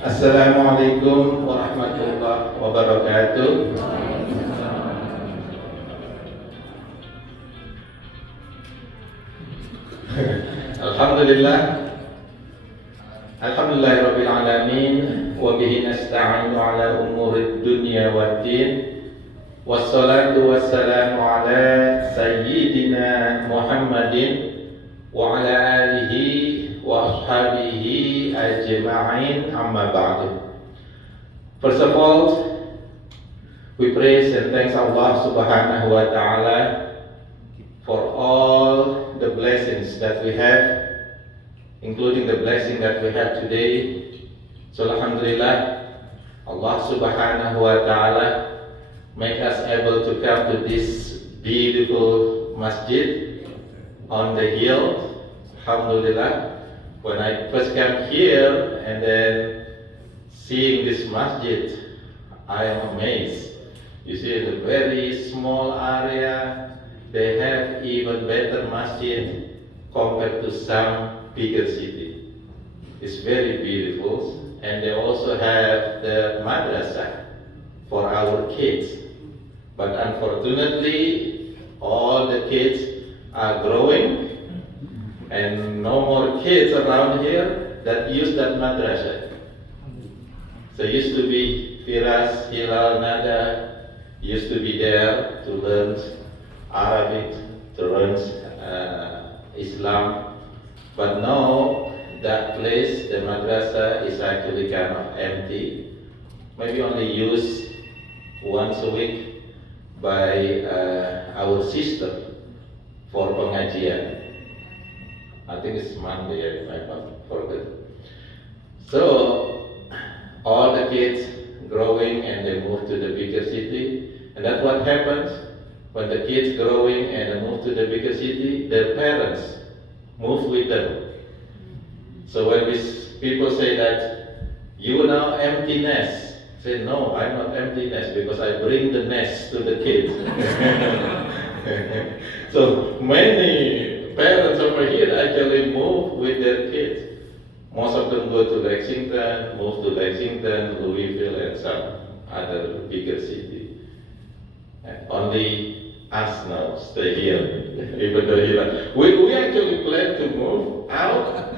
Assalamualaikum warahmatullahi wabarakatuh. Alhamdulillah. Alhamdulillahirabbil alamin wa bihi nasta'inu ala umurid dunya waddin. Wassalatu wassalamu ala sayyidina Muhammadin wa ala alihi wa ashabihi ajma'in, amma ba'du. First of all, we praise and thanks Allah subhanahu wa ta'ala for all the blessings that we have, including the blessing that we have today. So alhamdulillah, Allah subhanahu wa ta'ala make us able to come to this beautiful masjid on the hill. Alhamdulillah, when I first came here and then seeing this masjid, I am amazed. You see, it's a very small area. They have even better masjid compared to some bigger city. It's very beautiful, and they also have the madrasah for our kids. But unfortunately, all the kids are growing, and no more kids around here that use that madrasah. So used to be Firas, Hilal, Nada, used to be there to learn Arabic, to learn Islam. But now that place, the madrasah, is actually kind of empty. Maybe only used once a week by our sister for pengajian. I think it's Monday, if I don't forget. So all the kids growing and they move to the bigger city, and that's what happens when the kids growing and they move to the bigger city. Their parents move with them. So when people say that you now empty nest, say no, I'm not empty nest because I bring the nest to the kids. So many parents over here actually move with their kids. Most of them go to Lexington, move to Lexington, Louisville, and some other bigger city. And only us now stay here, even though here we actually plan to move out,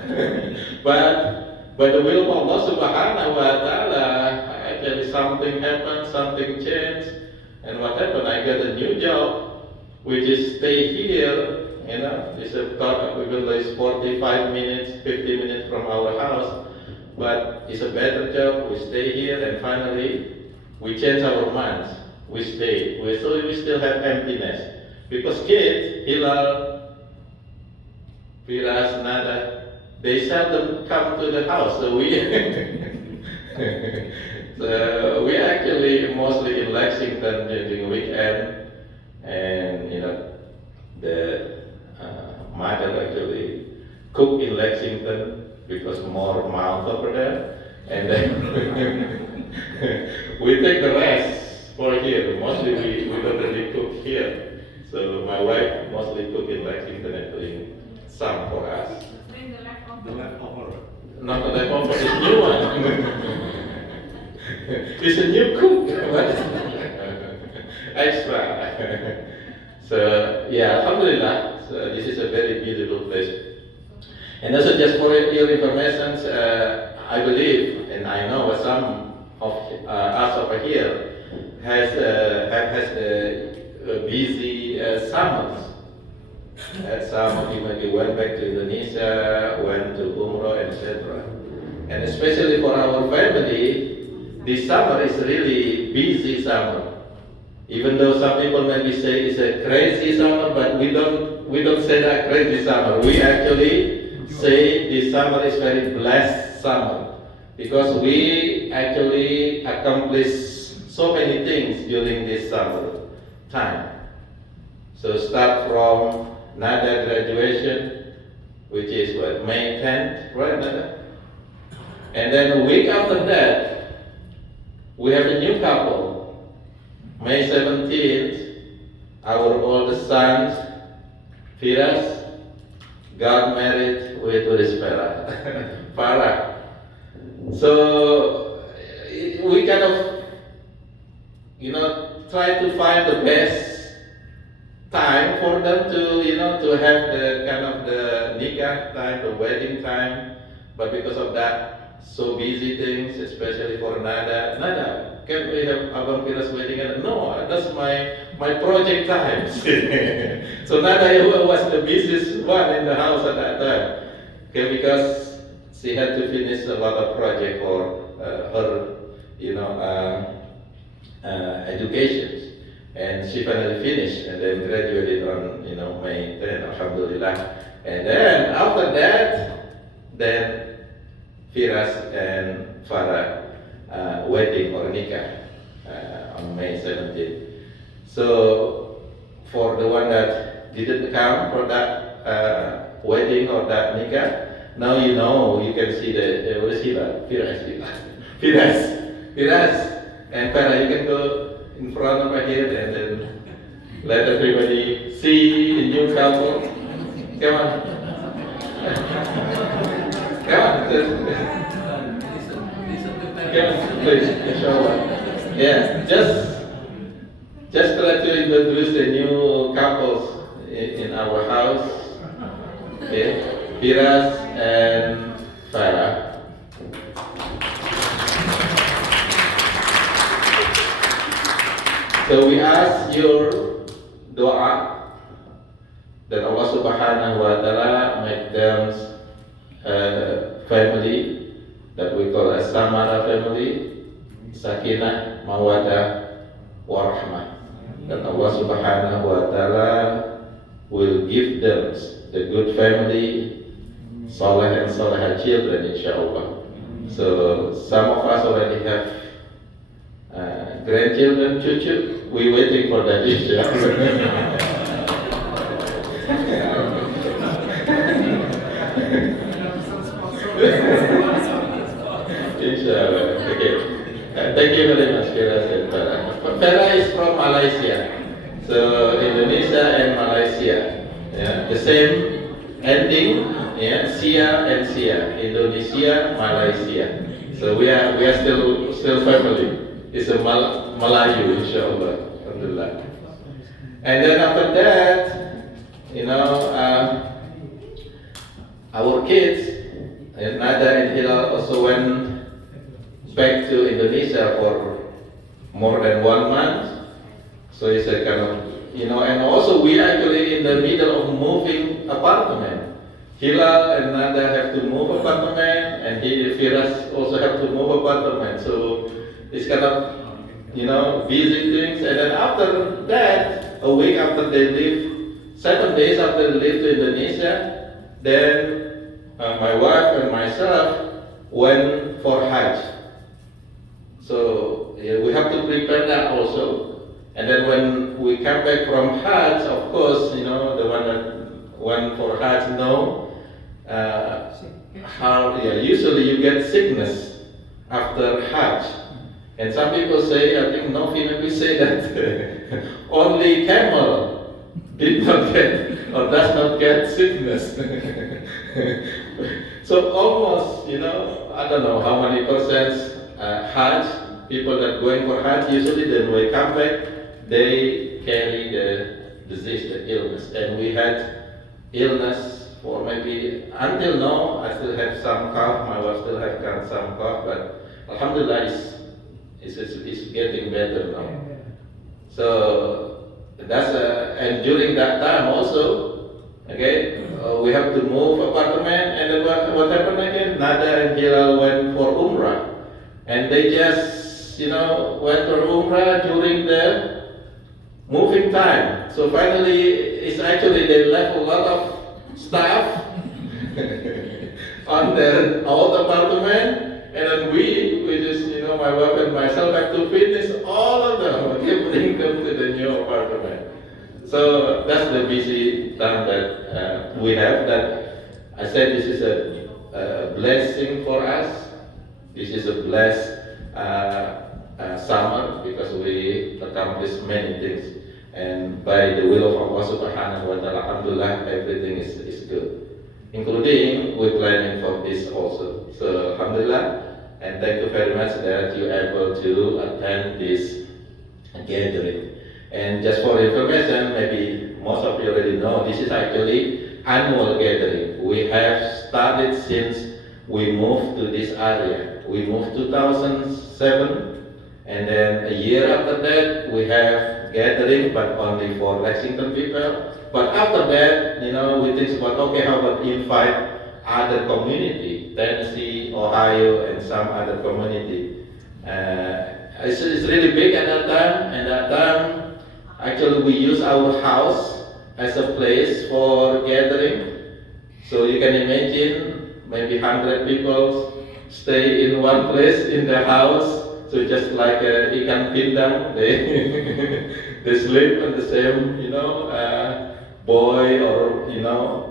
but by the will of Allah Subhanahu wa Taala, actually something happened, something changed, and what happened? I got a new job, which is stay here. You know, it's even though it's 45 minutes, 50 minutes from our house, but it's a better job. We stay here, and finally we change our minds. We stay. We still have emptiness because kids, Hilal, Firas, Nada, they seldom come to the house. So we we actually mostly in Lexington during weekend, and you know the mother actually cook in Lexington because more miles over there, and then we take the rest for here. Mostly we don't really cook here. So my wife mostly cook in Lexington and doing some for us. Bring the leftover. The leftover. Not the leftover, it's a new one. It's a new cook. Extra. So yeah, alhamdulillah. So this is a very beautiful place. And also just for your information, I believe and I know some of us over here has busy summers. Some of you maybe went back to Indonesia, went to Umrah, etc. And especially for our family, this summer is really busy summer. Even though some people maybe say it's a crazy summer, but we don't say that crazy summer. We actually say this summer is very blessed summer because we actually accomplish so many things during this summer time. So start from Nada graduation, which is what, May 10th, right, Nada? And then a week after that, we have a new couple. May 17th, our oldest son, Firas, got married with Farah. Farah. So we kind of, try to find the best time for them to, to have the kind of the nikah time, the wedding time. But because of that, so busy things, especially for Nada, can we have Abang Pira's wedding? And no, that's my project time. So Nada was the busiest one in the house at that time. Okay, because she had to finish a lot of project for her, education, and she finally finished and then graduated on May 10, Alhamdulillah. And then after that, then Firas and Farah wedding or nikah on May 17. So for the one that didn't come for that wedding or that nikah, now you can see the what is Firas, and Farah, you can go in front over here and then let everybody see the new couple. Come on. Come on. Come on, please, inshallah. Yeah, just try to introduce the new couples in our house. Okay, Firas and Farah. So we ask your doa that Allah Subhanahu wa Ta'ala make them family that we call as Samara family, Sakinah, Mawadah, Warahmah. That Allah Subhanahu wa Ta'ala will give them the good family, Saleh and Salehah children, insyaAllah. So some of us already have grandchildren, cucu. We're waiting for that, insyaAllah. Inshallah. Okay. Thank you very much, Firas and Farah. Farah is from Malaysia. So Indonesia and Malaysia. Yeah, the same ending. Yeah, Sia and Sia. Indonesia, Malaysia. So we are still family. It's a Malayu, inshallah. Alhamdulillah. And then after that, our kids, and Nada and Hilal also went back to Indonesia for more than 1 month. So it's a kind of, and also we actually in the middle of moving apartment. Hilal and Nada have to move apartment, and Firas also have to move apartment. So it's kind of, busy things. And then after that, a week after they leave, 7 days after they leave to Indonesia, then my wife and myself went for Hajj. So we have to prepare that also. And then when we come back from Hajj, of course, the one that went for Hajj know how usually you get sickness after Hajj. And some people say, I think Nofi maybe say that only camel did not get or does not get sickness. So almost, I don't know how many percent Hajj, people that going for Hajj, usually then when they come back, they carry the disease, the illness. And we had illness for maybe, until now, I still have some cough, my wife still have some cough, but Alhamdulillah, it's getting better now. So that's and during that time also, okay, we have to move apartment, and then what happened again? Nada and Hilal went for Umrah, and they just went for Umrah during the moving time. So finally, it's actually they left a lot of stuff on their old apartment. And then we just, my wife and myself have to finish all of them, okay, bring them to the new apartment. So that's the busy time that we have. That I said this is a blessing for us. This is a blessed summer because we accomplished many things. And by the will of Allah Subhanahu wa Ta'ala, Alhamdulillah, everything is good. Including we're planning for this also. So Alhamdulillah, and thank you very much that you are able to attend this gathering. And just for information, maybe most of you already know, this is actually annual gathering. We have started since we moved to this area. We moved 2007, and then a year after that we have gathering, but only for Lexington people. But after that, we think about, okay, how about invite other community, Tennessee, Ohio, and some other community. It's really big at that time, and that time, actually we use our house as a place for gathering. So you can imagine, maybe 100 people stay in one place in the house. So just like ikan pindang, they sleep in the same, boy or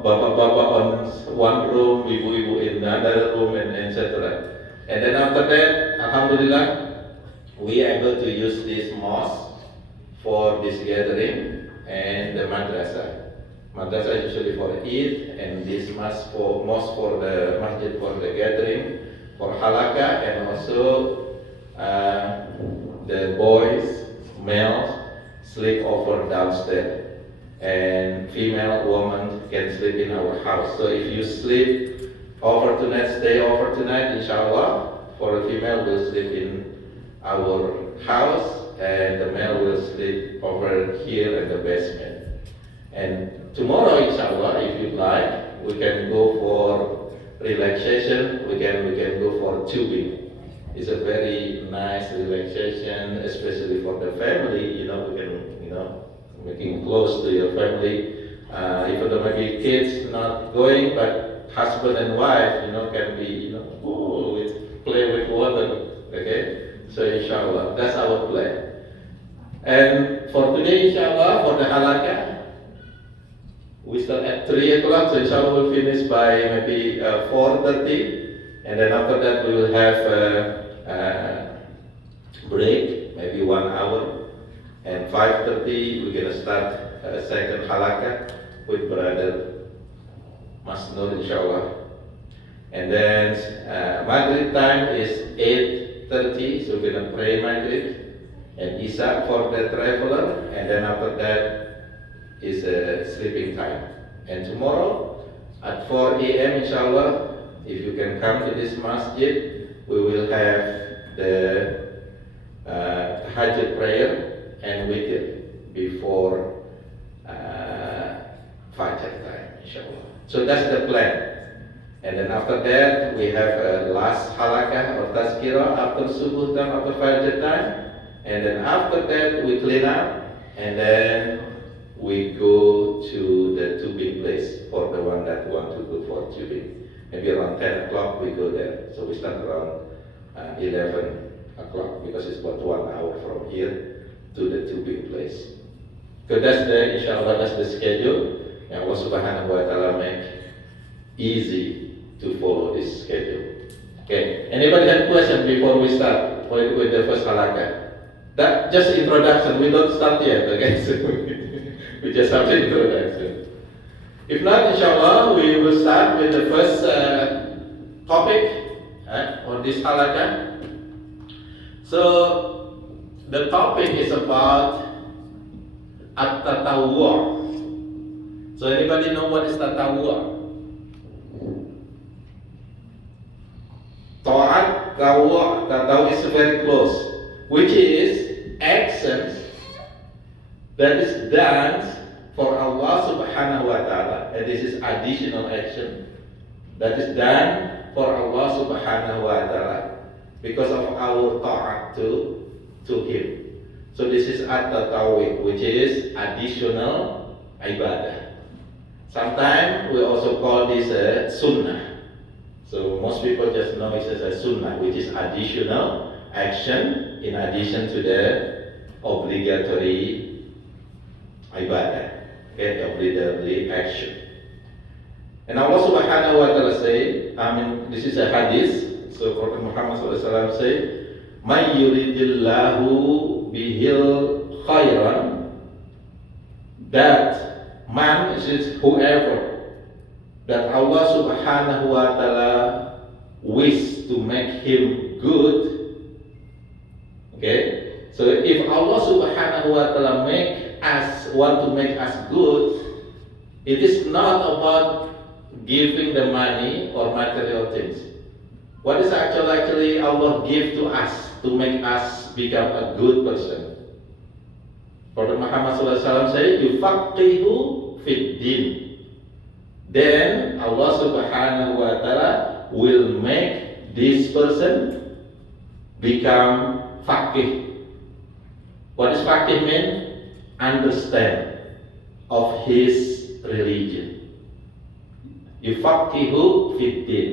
baba on one room, ibu in another room, and etc. And then after that, alhamdulillah, we are able to use this mosque for this gathering and the madrasah. Madrasah usually for Eid, and this mosque for the masjid for the gathering, for halakah, and also the boys, males, sleep over downstairs, and female woman can sleep in our house. So if you sleep over tonight, stay over tonight, inshallah. For a female will sleep in our house, and the male will sleep over here in the basement. And tomorrow, inshallah, if you like, we can go for relaxation. We can go for tubing. It's a very nice relaxation, especially for the family. We can, making close to your family. Even though maybe kids not going, but husband and wife, can be, play with water. Okay, so inshallah, that's our plan. And for today, inshallah, for the halakah, we start at 3 o'clock, so inshallah we'll finish by maybe 4:30, and then after that we will have a break, maybe 1 hour, and 5:30 we're gonna start a second halakah with Brother Masnur, inshallah. And then Maghrib time is 8:30, so we're gonna pray Maghrib and Isha for the traveler, and then after that is sleeping time. And tomorrow at 4 a.m. inshallah, if you can come to this masjid, we will have the Tahajjud prayer and witr before Fajr time, inshallah. So that's the plan. And then after that, we have a last halakah or tazkirah after subuh time, after Fajr time. And then after that, we clean up, and then we go to the tubing place for the one that want to go for tubing. Maybe around 10 o'clock we go there. So we start around 11 o'clock because it's about 1 hour from here to the tubing place. So that's inshallah, that's the schedule. And Allah subhanahu wa ta'ala make easy to follow this schedule. Okay, anybody have question before we start with the first halakah? That just introduction, we don't start yet, okay? So we just have the introduction. If not, inshallah, we will start with the first topic on this halakah. So the topic is about at-tatawwu'. So anybody know what is tatawwu'? Ta'at, tatawwu' is very close, which is actions that is done for Allah subhanahu wa ta'ala, and this is additional action that is done for Allah subhanahu wa ta'ala because of our ta'at to Him. So this is at-tatawwu', which is additional ibadah. Sometimes we also call this a sunnah. So most people just know it as a sunnah, which is additional action in addition to the obligatory ibadah, okay, obligatory action. And Allah subhanahu wa ta'ala say, this is a hadith, so Prophet Muhammad sallallahu alaihi wasallam say, "Man yuridillahu bihil khairan," that man is whoever that Allah subhanahu wa ta'ala wish to make him good, okay? So if Allah Subhanahu wa Ta'ala want to make us good, it is not about giving the money or material things. What is actually Allah give to us to make us become a good person? Prophet Muhammad SAW said, "Yufaqihu fid din." Then Allah Subhanahu wa Ta'ala will make this person become faqih. What does faqih mean? Understand of his religion. Yufaqihu fid din.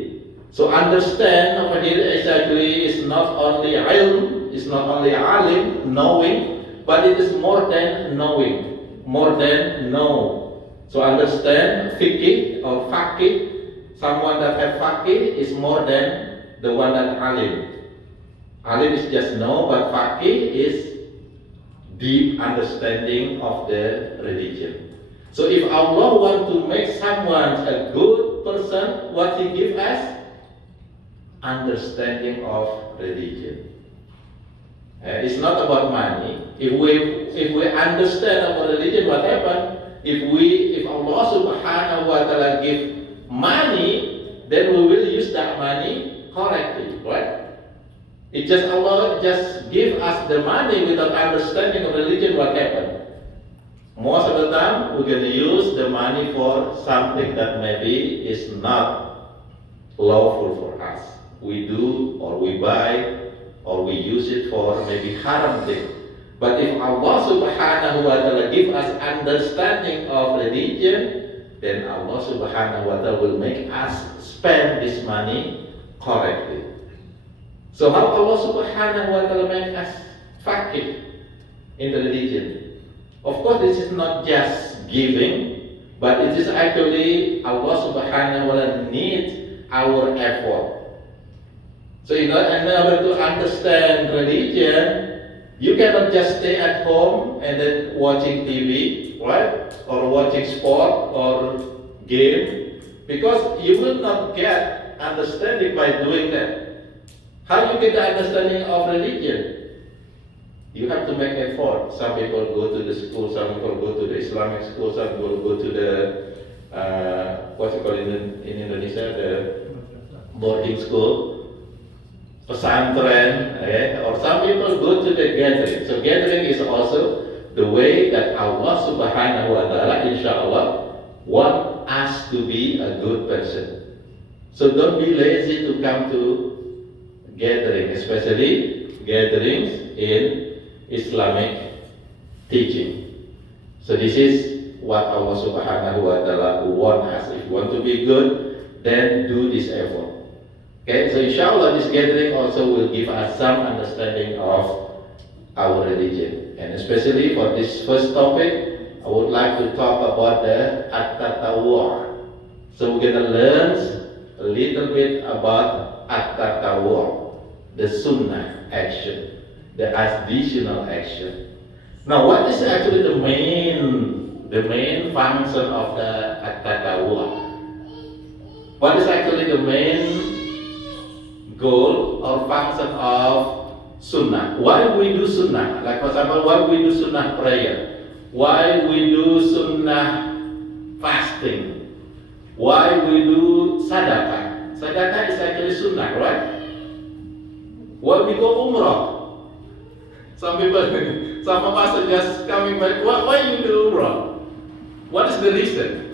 So understand over here is not only ilm, is not only alim, knowing, but it is more than knowing, more than know. So understand fiqh or faqih, someone that have faqih is more than the one that alim. Alim is just know, but faqih is deep understanding of the religion. So if Allah want to make someone a good person, what He give us? Understanding of religion. It's not about money. If we understand about religion, what happen? If Allah Subhanahu wa Ta'ala give money, then we will use that money correctly, right? It just Allah just give us the money without understanding of religion. What happen? Most of the time, we're going to use the money for something that maybe is not lawful for us. We do or we buy or we use it for maybe haram thing. But if Allah Subhanahu wa Ta'ala give us understanding of religion, then Allah Subhanahu wa Ta'ala will make us spend this money correctly. So how Allah Subhanahu wa Ta'ala make us faqih in the religion? Of course, this is not just giving, but it is actually Allah Subhanahu wa Ta'ala need our effort. So in order to understand religion, you cannot just stay at home and then watching TV, right? Or watching sport or game, because you will not get understanding by doing that. How you get the understanding of religion? You have to make effort. Some people go to the school, some people go to the Islamic school, some people go to the what's it called in Indonesia, the boarding school. Pesantren, or some people go to the gathering. So gathering is also the way that Allah Subhanahu wa Ta'ala, insyaAllah, want us to be a good person. So don't be lazy to come to gathering, especially gatherings in Islamic teaching. So this is what Allah Subhanahu wa Ta'ala want us. If you want to be good, then do this effort. Okay, so inshallah this gathering also will give us some understanding of our religion. And especially for this first topic, I would like to talk about the at-tatawwu'. So we're going to learn a little bit about at-tatawwu', the sunnah action, the additional action. Now what is actually the main function of the at-tatawwu'? What is actually the main goal or function of sunnah? Why we do sunnah? Like for example, why we do sunnah prayer? Why we do sunnah fasting? Why we do sadaqah? Sadaqah is actually sunnah, right? Why we go umrah? Some of us are just coming back. Why you do umrah? What is the reason?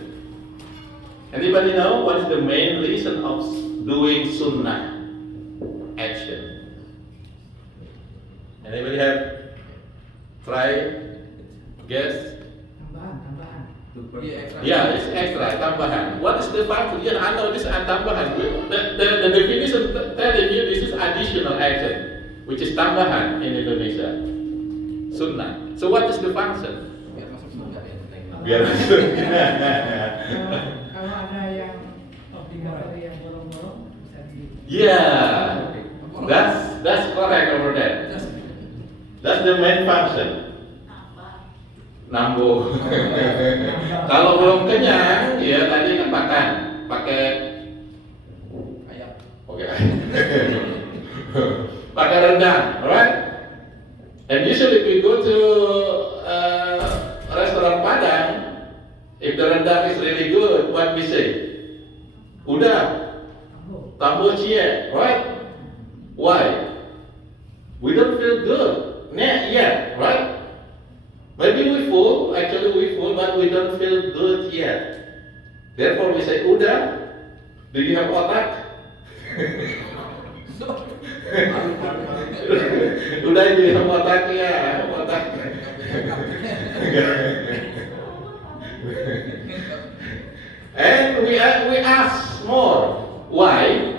Anybody know what is the main reason of doing sunnah action? Anybody have try guess? Tambahan. Yeah, it's extra, tambahan. What is the function? Yeah, I know this is tambahan. The definition telling you this is additional action, which is tambahan in Indonesia. Sunnah. So what is the function? Biar masuk surga ya. Biar masuk. Kalau ada yang obligator yang bolong-bolong bisa di. Yeah, that's correct over there. That's the main function. Nambah. Kalau belum kenyang, ya tadi kan makan pakai Ayam. oke. pakai rendang, right? And usually if we go to restaurant Padang, if the rendang is really good, what we say? Udah, tambah cie, right? Why? We don't feel good, not yet, right? Maybe we full, actually we full, but we don't feel good yet. Therefore we say, udah, do you have otak? Udah, do you have otaknya? Otak. And we ask more. Why?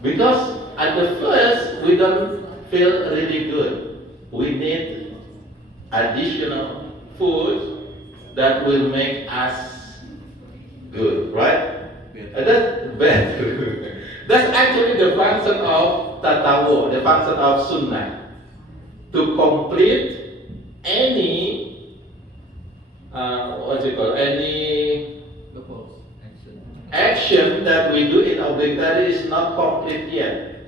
Because at the first we don't feel really good. We need additional food that will make us good, right? That's bad. That's actually the function of tatawu, the function of sunnah, to complete any any action that we do in obligatory is not complete yet.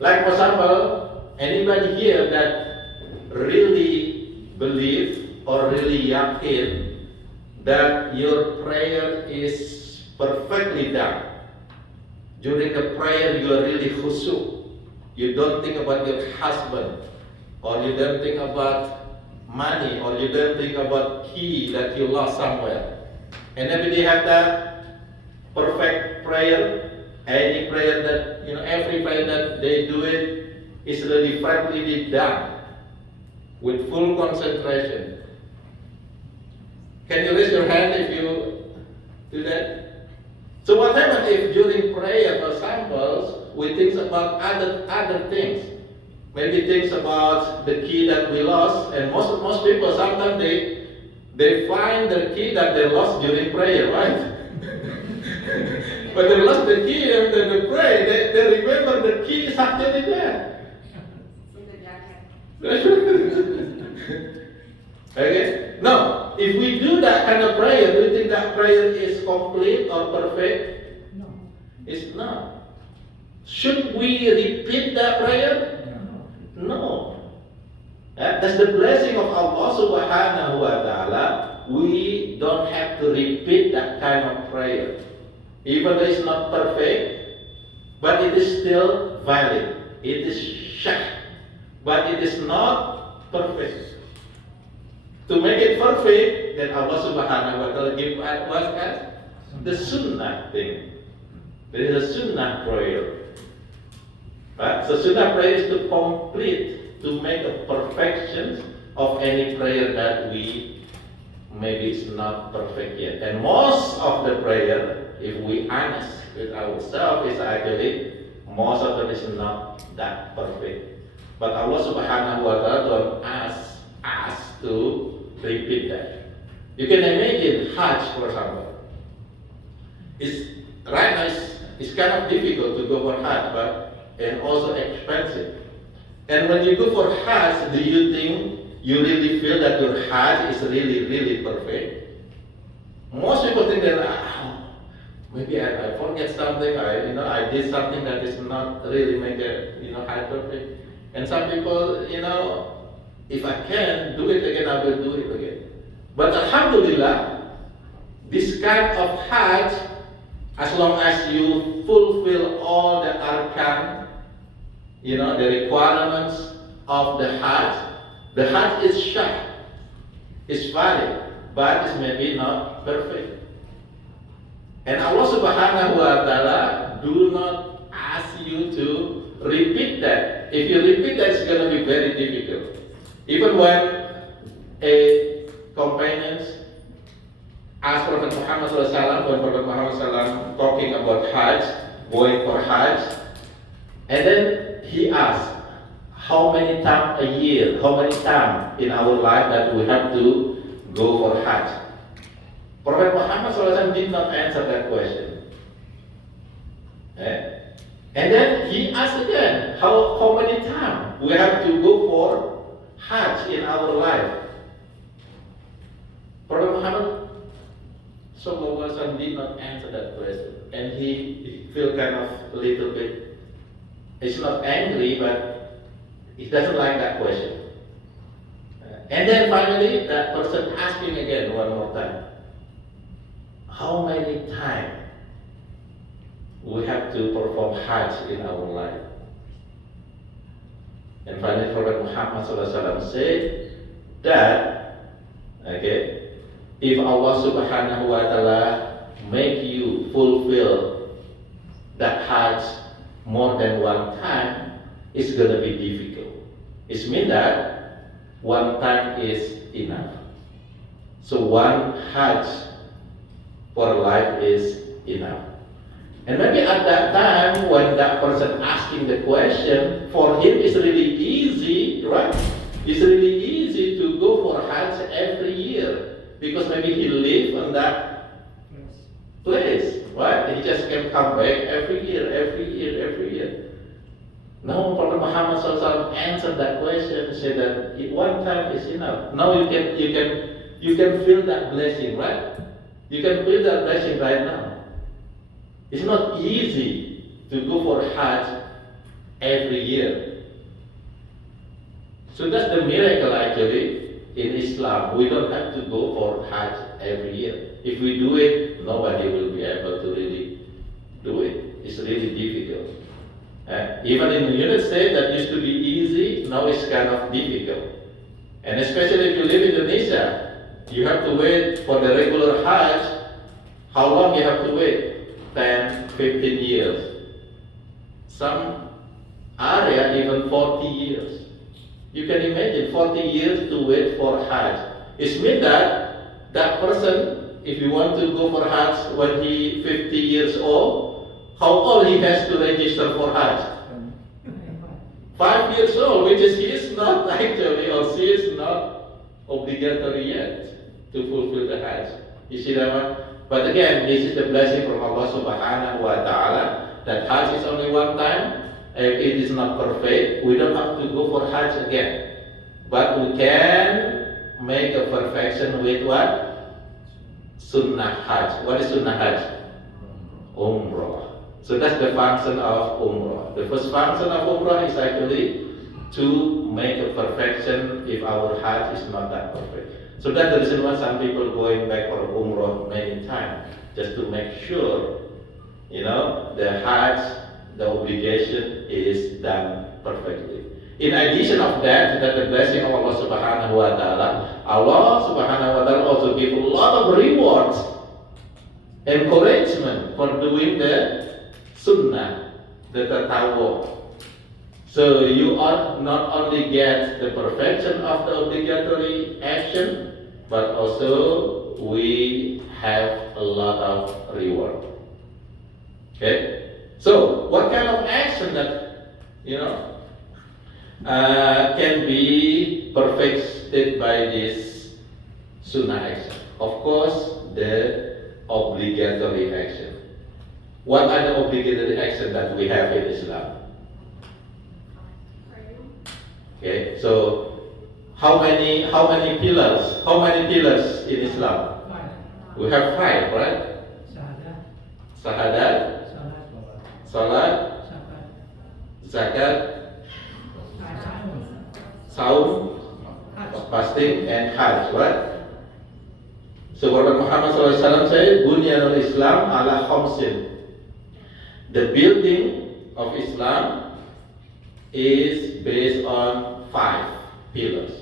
Like for example, anybody here that really believe or really yakin that your prayer is perfectly done. During the prayer you are really khusyuk. You don't think about your husband, or you don't think about money, or you don't think about key that you lost somewhere. Anybody have that perfect prayer? Any prayer that, every prayer that they do it is really perfectly done with full concentration. Can you raise your hand if you do that? So what happens if during prayer, for example, we think about other things? Maybe things about the key that we lost, and most people sometimes they find the key that they lost during prayer, right? But they lost the key and then they pray, they remember the key is actually there. Okay? No, if we do that kind of prayer, do you think that prayer is complete or perfect? No. It's not. Should we repeat that prayer? No. That's the blessing of Allah Subhanahu wa Ta'ala. We don't have to repeat that kind of prayer. Even though it's not perfect, but it is still valid. It is shah, but it is not perfect. To make it perfect, then Allah Subhanahu wa Ta'ala give us as the sunnah thing. There is a sunnah prayer. Right? So sunnah prayer is to complete, to make a perfection of any prayer that we maybe it's not perfect yet. And most of the prayer, if we honest with ourselves, is actually most of them is not that perfect. But Allah Subhanahu wa Ta'ala don't ask us to repeat that. You can imagine Hajj, for example. Right now it's kind of difficult to go for Hajj, and also expensive. And when you go for Hajj, do you think you really feel that your Hajj is really, really perfect? Most people think that maybe I forget something, I did something that is not really make a Hajj perfect. And some people, if I can do it again, I will do it again. But Alhamdulillah, this kind of Hajj, as long as you fulfill all the arkan, the requirements of the Hajj is shah, it's valid, but it's maybe not perfect. And Allah Subhanahu wa Ta'ala do not ask you to repeat that. If you repeat that, it's going to be very difficult. Even when a companion asked Prophet Muhammad SAW, when Prophet Muhammad SAW talking about Hajj, going for Hajj, and then he asked, how many times a year, how many times in our life that we have to go for Hajj? Prophet Muhammad SAW did not answer that question. And then he asked again, how many times we have to go for Hajj in our life? Prophet Muhammad SAW did not answer that question, and he felt kind of a little bit is not angry, but he doesn't like that question. And then finally, that person asking again one more time, how many times we have to perform Hajj in our life? And finally, Prophet Muhammad SAW said that, okay, if Allah Subhanahu wa Ta'ala make you fulfill that Hajj more than one time, it's gonna be difficult. It means that one time is enough. So one Hajj for life is enough. And maybe at that time when that person asking the question, for him it's really easy, right? It's really easy to go for Hajj every year because maybe he live on that place, right? He just can come back every year. No, Prophet Muhammad SAW answered that question and said that one time is enough. Now you can feel that blessing, right? You can feel that blessing right now. It's not easy to go for Hajj every year. So that's the miracle actually in Islam. We don't have to go for Hajj every year. If we do it, nobody will be able to really do it. It's really difficult. Even in the United States, that used to be easy, now it's kind of difficult. And especially if you live in Indonesia, you have to wait for the regular Hajj. How long you have to wait? 10, 15 years. Some area even 40 years. You can imagine 40 years to wait for Hajj. It means that that person, if you want to go for Hajj when he 50 years old, how old he has to register for Hajj? 5 years old, which is he is not actually, or she is not obligatory yet to fulfill the Hajj. You see that one? But again, this is the blessing from Allah Subhanahu wa Ta'ala that Hajj is only one time. If it is not perfect, we don't have to go for Hajj again. But we can make a perfection with what? Sunnah Hajj. What is Sunnah Hajj? Umrah. So that's the function of Umrah. The first function of Umrah is actually to make a perfection if our Hajj is not that perfect. So that's the reason why some people going back for Umrah many times, just to make sure, the Hajj, the obligation is done perfectly. In addition of that the blessing of Allah Subhanahu wa Ta'ala, Allah Subhanahu wa Ta'ala also give a lot of rewards, encouragement for doing the Sunnah, the Tatawwu. So you are not only get the perfection of the obligatory action, but also we have a lot of reward. Okay? So what kind of action that can be perfected by this Sunnah action? Of course, the obligatory action. What are the obligatory action that we have in Islam? Okay, so how many pillars? How many pillars in Islam? 5. We have 5, right? Shahadat, salat, zakat, saum, fasting, and Hajj, right? So Prophet Muhammad SAW said, Bunyanul Islam ala khamsin. The building of Islam is based on 5 pillars.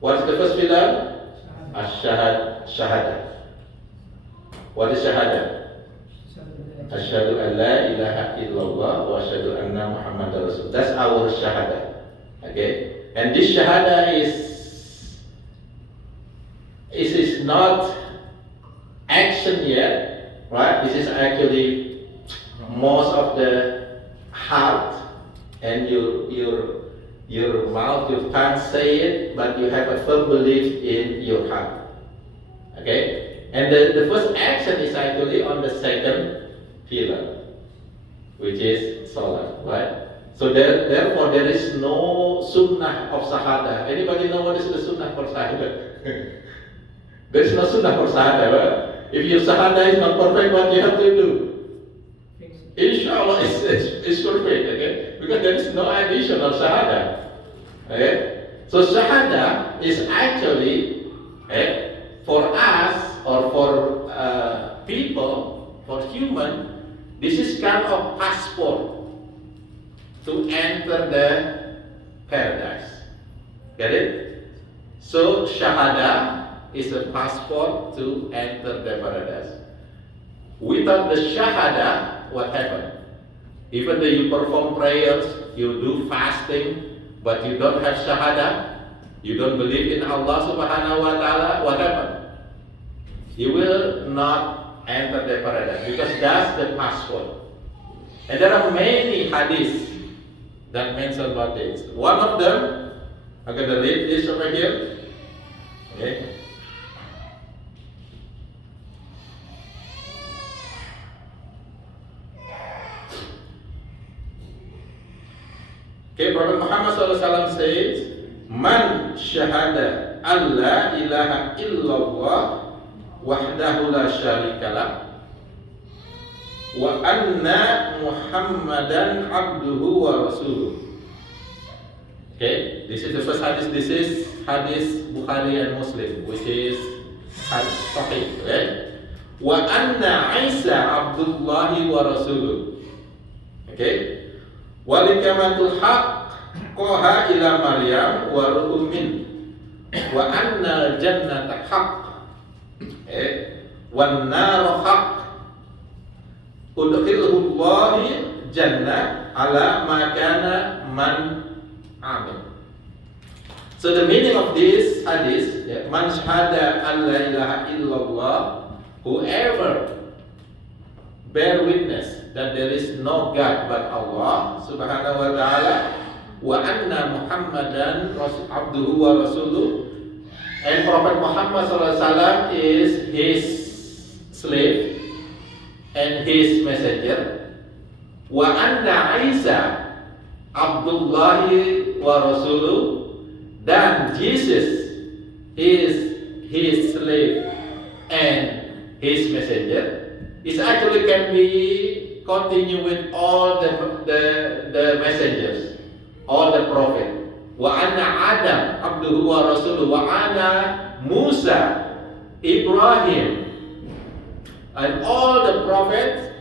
What's the first pillar? Shahada. What is Shahada? Asyhadu an la ilaha illallah wa asyhadu anna Muhammadar Rasul. That's our Shahada. Okay? And this Shahada is not action yet, right? This is actually most of the heart and your mouth, you can't say it, but you have a firm belief in your heart. Okay? And the first action is actually on the second pillar, which is Salat, right? So therefore there is no Sunnah of Shahada. Anybody know what is the Sunnah for Shahada? There is no Sunnah for Shahada, right? If your Shahada is not perfect, what you have to do? Inshallah, it's perfect, okay? because there is no additional shahada. Okay? So shahada is actually for us or for people, for human, this is kind of passport to enter the paradise. Get it? So shahada is a passport to enter the paradise. Without the shahada, what happened? Even though you perform prayers, you do fasting, but you don't have shahada, you don't believe in Allah subhanahu wa ta'ala, what happened? You will not enter the paradise because that's the passport. And there are many hadiths that mention about this. One of them, I'm going to read this over here. Okay. Okay, Prophet Muhammad SAW says, Man syahada an la ilaha illallah wahdahu la syarikalah wa anna Muhammadan abduhu wa rasuluh. Okay, this is the first hadith. This is hadith Bukhari and Muslim, which is hadith sahih. Okay? Wa anna Isa abdullahi wa rasuluh. Okay? Walikamatul haq qaha ila Maryam wa ruhun min wa anna jannata haq wan nar haq udkhilhu Allahi jannah ala ma kana man amin. So the meaning of this hadith, man syahada an la ilaha illallah, whoever bear witness that there is no God but Allah subhanahu wa ta'ala, wa anna Muhammadan abduhu wa rasuluh, and Prophet Muhammad sallallahu alaihi wasallam is his slave and his messenger, wa anna Isa abdullahi wa rasuluh, dan Jesus is his slave and his messenger. It actually can be continued with all the messengers, all the prophets. Wa anna Adam abduhu wa rasuluh, wa anna Musa, Ibrahim, and all the prophets,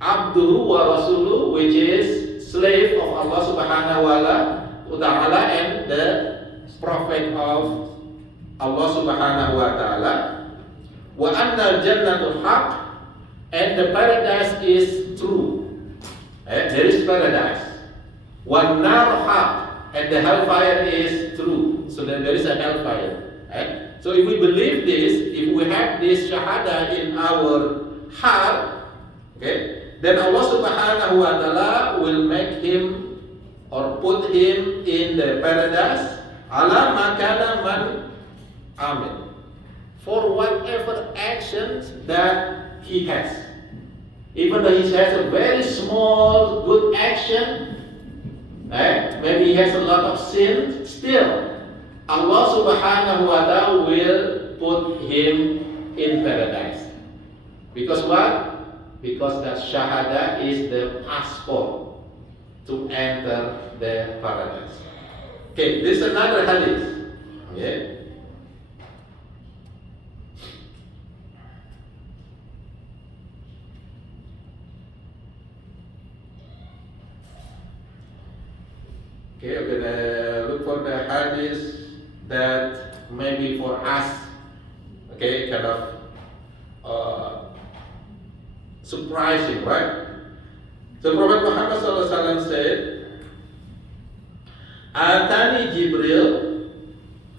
abduhu wa rasuluh, which is slave of Allah subhanahu wa ta'ala and the prophet of Allah subhanahu wa ta'ala. Wa anna jannatul haq, and the paradise is true. There is paradise. Wan nar haq, and the hellfire is true. So then there is a hellfire. So if we believe this, if we have this shahada in our heart, then Allah subhanahu wa ta'ala will make him or put him in the paradise ala ma kana man amin, for whatever actions that he has. Even though he has a very small good action, maybe he has a lot of sin, still Allah subhanahu wa ta'ala will put him in paradise. Because what? Because that shahada is the passport to enter the paradise. Okay, this is another hadith. Okay. Okay, we're gonna look for the hadith that maybe for us, kind of surprising, right? So Prophet Muhammad SAW said, Atani Jibril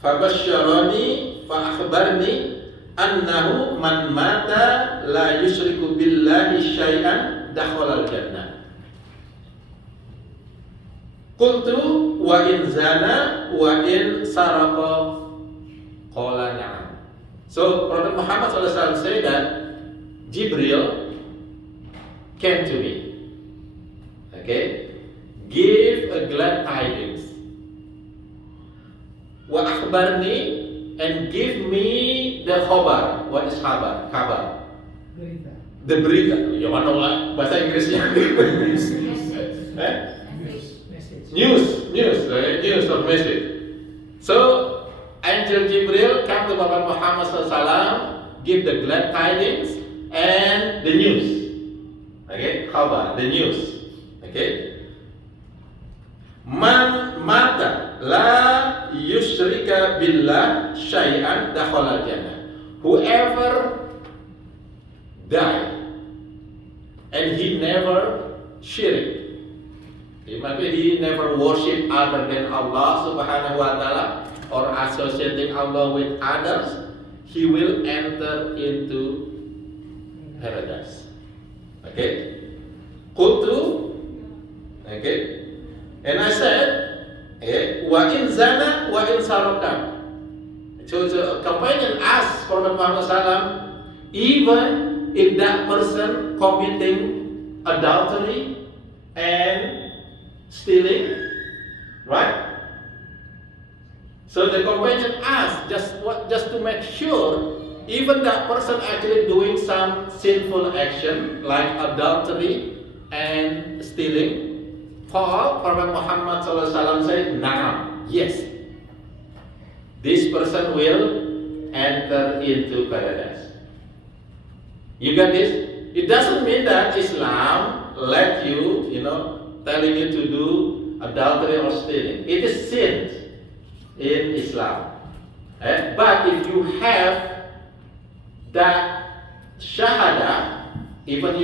fabashsharani fa akhbarni annahu man mata la yushriku billahi syai'an dakhala al-jannah. Qultu wa in zana wa in saraqa qala na'am. So Prophet Muhammad SAW said that Jibril came to me, give a glad tidings, wa akhbarni, and give me the khabar. What is khabar? Khabar. Berita. The berita. You want to know bahasa Inggrisnya? news of message. So Angel Jibril come to Prophet Muhammad SAW, give the glad tidings and the news. Okay, khabar, the news. Okay. Man mata la yusyrika billah syai'an dakhala jannah. Whoever die and he never shirk, he never worship other than Allah subhanahu wa ta'ala or associating Allah with others, he will enter into paradise. Okay? Qultu, okay? And I said, okay, wa in zana wa in saraka. So the companion asked Prophet Muhammad SAW, even if that person committing adultery and stealing, right? So the companion asked just to make sure, even that person actually doing some sinful action like adultery and stealing. Prophet Muhammad SAW said, "Nah, yes, this person will enter into paradise." You got this? It doesn't mean that Islam let you, telling you to do adultery or stealing. It is sin in Islam. But if you have that shahada, even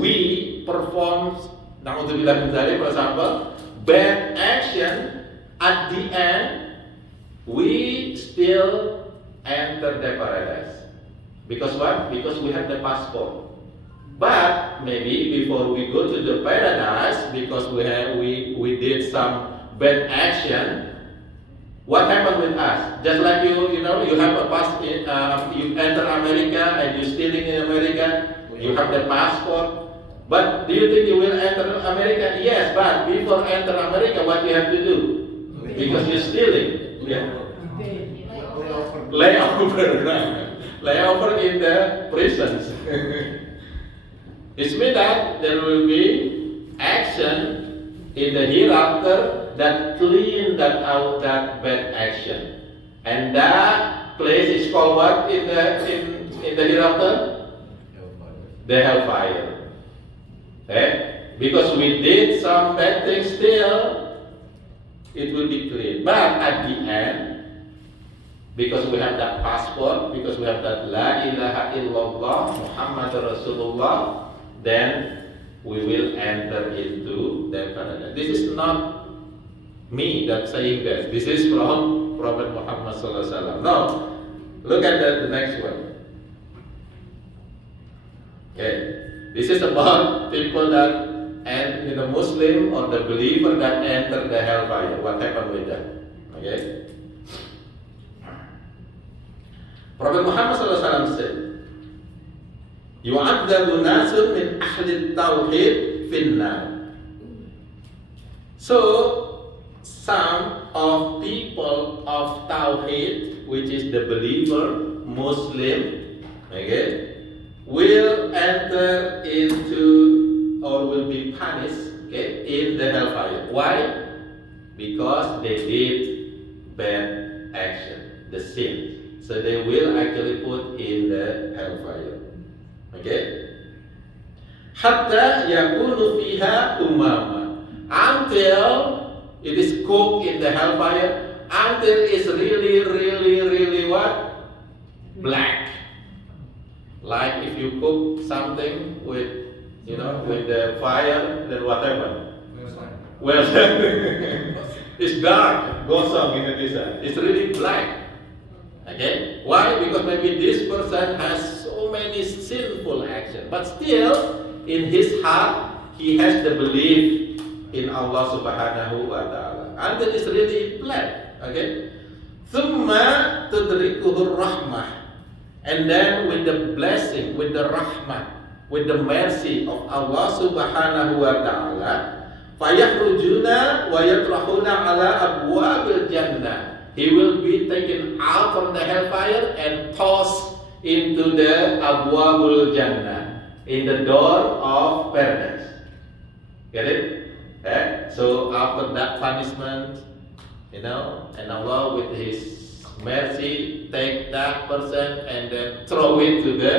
we perform, na'udzubillah min dzalik, for example, bad action, at the end, we still enter the paradise. Because what? Because we have the passport. But maybe before we go to the paradise, because we did some bad action, what happened with us? Just like you have a you enter America and you stealing in America, you have the passport. But do you think you will enter America? Yes, but before enter America, what you have to do? Because you're stealing. Yeah. Layover in the prisons. It means that there will be action in the hereafter that clean that out that bad action, and that place is called what in the hereafter? The hellfire. Okay? Because we did some bad things, still it will be clean. But at the end, because we have that passport, because we have that La ilaha illallah Muhammad Rasulullah, then we will enter into the paradise. This is not me that saying that. This is from Prophet Muhammad sallallahu alaihi wasallam. Now, look at the next one. Okay, this is about people that Muslim or the believer that enter the hellfire. What happened with them? Okay. Prophet Muhammad SAW said, "Yu'adzabu nasun min ahli tauhid finnar." So, some of people of tauhid, which is the believer, Muslim, okay, will enter into or will be punished, okay, in the hellfire. Why? Because they did bad action, the sin. So they will actually put in the hellfire. Okay? Hatta yakunu fiha umama. Until it is cooked in the hellfire, until it's really what? Black. Like if you cook something with the fire, then what happens? Well done. It's dark. Gosong in Indonesia. It's really black. Okay? Why? Because maybe this person has so many sinful actions, but still in his heart he has the belief in Allah Subhanahu wa Ta'ala. Until it's really black. Okay? Thumma tudrikuhur rahmah. And then with the blessing, with the rahmah, with the mercy of Allah Subhanahu wa Ta'ala, fayakhrujuna wa yatrahuna ala abwabil jannah. He will be taken out from the hellfire and tossed into the abwabul jannah, in the door of paradise. Get it? So after that punishment, and Allah with His mercy take that person and then throw it to the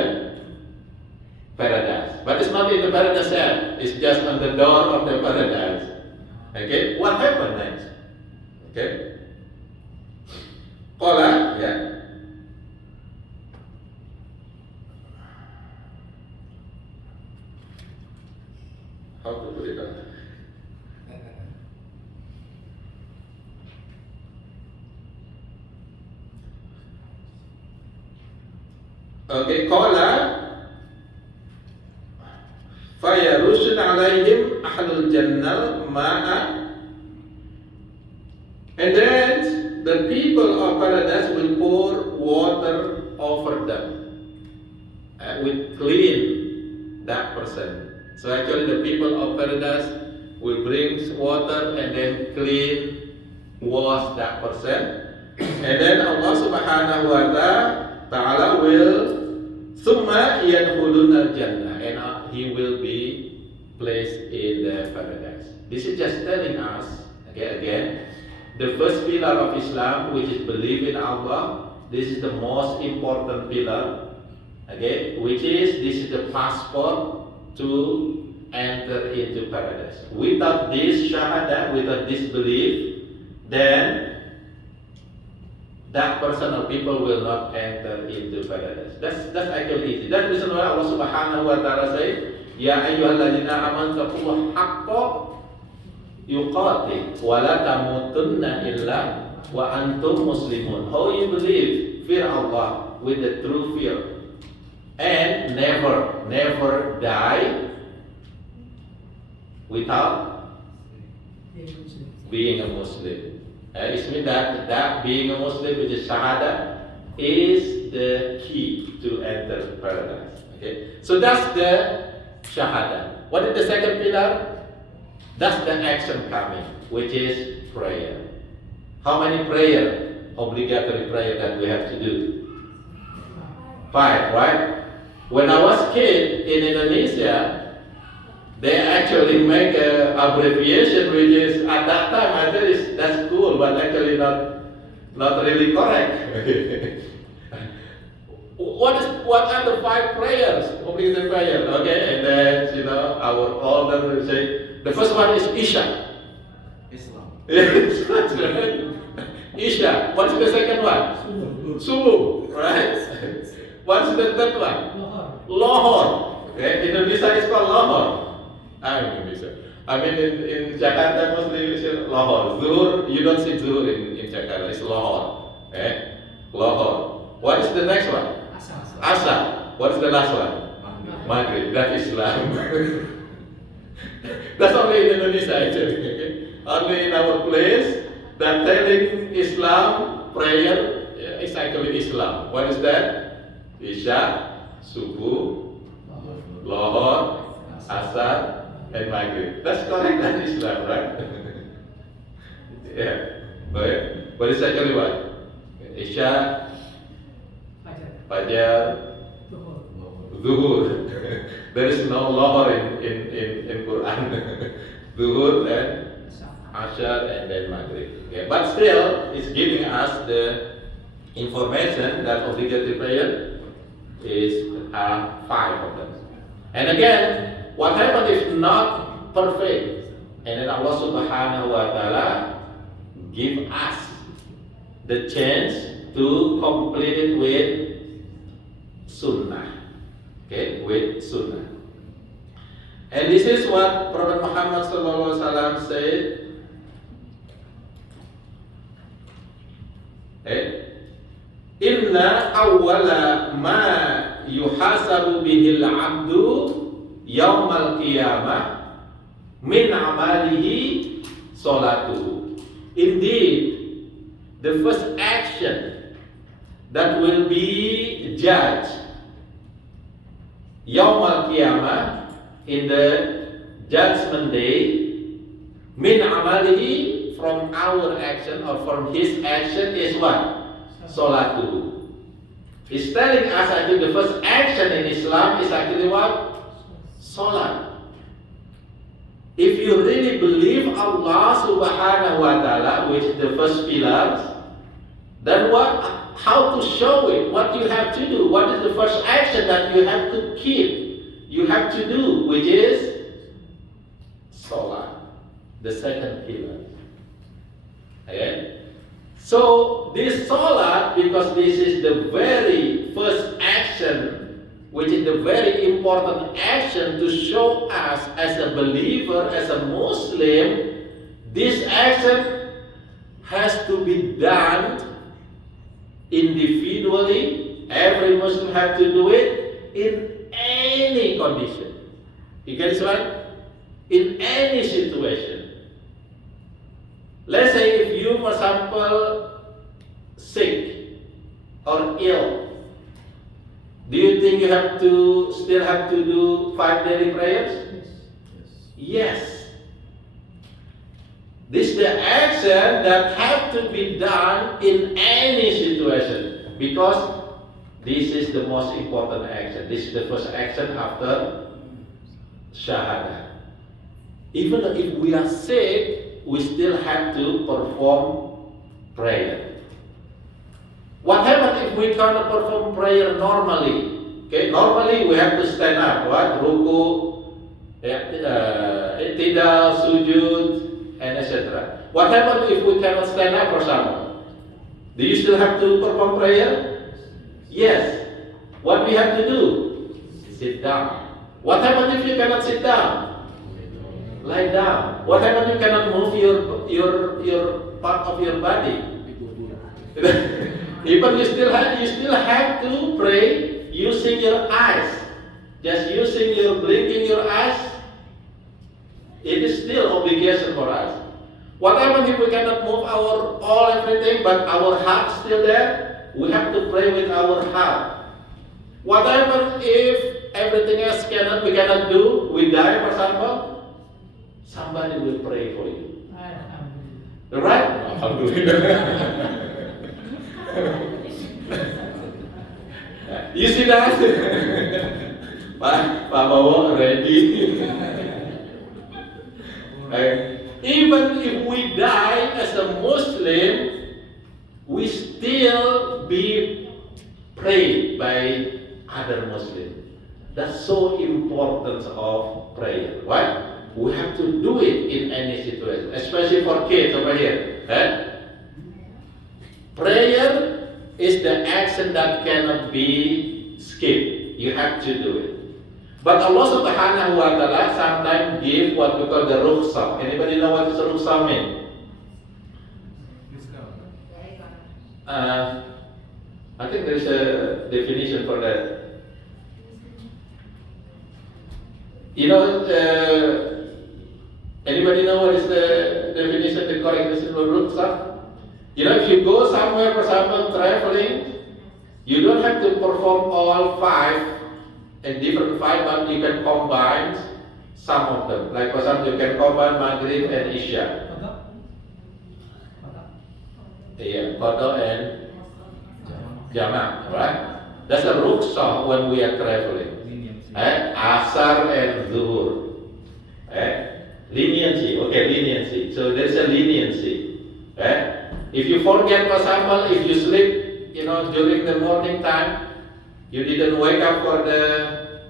paradise. But it's not in the paradise yet. It's just on the door of the paradise. Okay, what happened next? Okay, Qala, yeah. How to put it on? Okay, Qala fayarushun alaihim ahlul jannah ma'a, and then the people of paradise will pour water over them and will clean that person. So actually the people of paradise will bring water and then wash that person, and then Allah subhanahu wa ta'ala will summa yadkhuluna al-jannah, and he will be placed in the paradise. This is just telling us, okay, again, the first pillar of Islam, which is belief in Allah. This is the most important pillar, okay, this is the passport to enter into paradise. Without this shahada, without this belief, then that person or people will not enter into paradise. That's actually easy. That's the reason why Allah subhanahu wa ta'ala say, Ya ayyuhalladzina amanu taqullaha haqqa yuqatih wa la tamutunna illa wa antum muslimun. How you believe? Fear Allah with the true fear, and never die without being a Muslim. It means that being a Muslim, which is Shahada, is the key to enter paradise. Okay, so that's the Shahada. What is the second pillar? That's the action coming, which is prayer. How many obligatory prayer that we have to do? 5, right? When I was kid in Indonesia, they actually make an abbreviation, which is at that time I thought that's cool, but actually not really correct. What are the 5 prayers? Obligatory prayer, okay? And then our older will say the first one is Isha. Islam. Yes, that's right. Isha. What's the second one? Subuh, right? What's the third one? Lohor. Okay, Indonesia is called Lohor. Indonesia. I mean, in Jakarta mostly you say Lahore. Zuhur, you don't see Zuhur in Jakarta. It's Lahore. Okay? Lahore. What is the next one? Asar. What is the last one? Maghrib. That is Islam. That's only in Indonesia actually. Okay? Only in our place that telling Islam prayer is actually Islam. What is that? Isya, Subuh, Lahore, Asar, and Maghrib. That's correct, that's Islam, right? Yeah. Right. But it's actually what? Isya, Fajar, Zuhur. There is no Lohor in Quran. Zuhur and Ashar and then Maghrib. Okay. But still, it's giving us the information that obligatory prayer is 5 of them. And again, what happens if not perfect? And then Allah subhanahu wa ta'ala give us the chance to complete it with Sunnah. Okay, with Sunnah. And this is what Prophet Muhammad sallallahu alaihi wasallam said. Inna awwala ma yuhasabu bihil abdu yaumal qiyamah min amalihi salatuhu. Indeed, the first action that will be judged yaumal qiyamah, in the judgment day, min amalihi, from our action or from his action, is what? Salatuhu. He's telling us actually the first action in Islam is actually what? Salat. If you really believe Allah subhanahu wa ta'ala, which is the first pillar, then how to show it, what you have to do, what is the first action that you have to keep, you have to do, which is salat, the second pillar. Okay? So this salat, because this is the very first action, which is the very important action to show us as a believer, as a Muslim, this action has to be done individually. Every Muslim have to do it in any condition. You get this one? In any situation. Let's say if you, for example, sick or ill, do you think you still have to do 5 daily prayers? Yes. This is the action that have to be done in any situation, because this is the most important action. This is the first action after Shahada. Even though if we are sick, we still have to perform prayer. What happens if we cannot perform prayer normally? Okay, normally we have to stand up, what? Ruku, i'tidal, sujud, and etc. What happens if we cannot stand up for someone? Do you still have to perform prayer? Yes. What we have to do? Sit down. What happens if you cannot sit down? Lie down. What happens if you cannot move your part of your body? Even you still have to pray using your eyes. Just using blinking your eyes. It is still obligation for us. What happens if we cannot move everything, but our heart still there? We have to pray with our heart. What happens if everything else we cannot do? We die, for example. Somebody will pray for you. Right? Alhamdulillah. You see that? Pak Bawo ready. Even if we die as a Muslim, we still be prayed by other Muslims. That's so important of prayer. Right? We have to do it in any situation, especially for kids over here. Prayer is the action that cannot be skipped. You have to do it. But Allah subhanahu wa ta'ala sometimes give what we call the rukhsah. Anybody know what is rukhsah mean? I think there is a definition for that. You know, anybody know what is the definition, the correct definition of rukhsah? You know, if you go somewhere, for example, traveling, you don't have to perform all 5 and different 5, but you can combine some of them. Like, for example, you can combine Maghrib and Isha. Yeah, Qadha and Jama', right? That's a rukhsah when we are traveling. Asar and Zuhur. Leniency, okay, leniency. So there's a leniency. If you forget, for example, if you sleep, during the morning time, you didn't wake up for the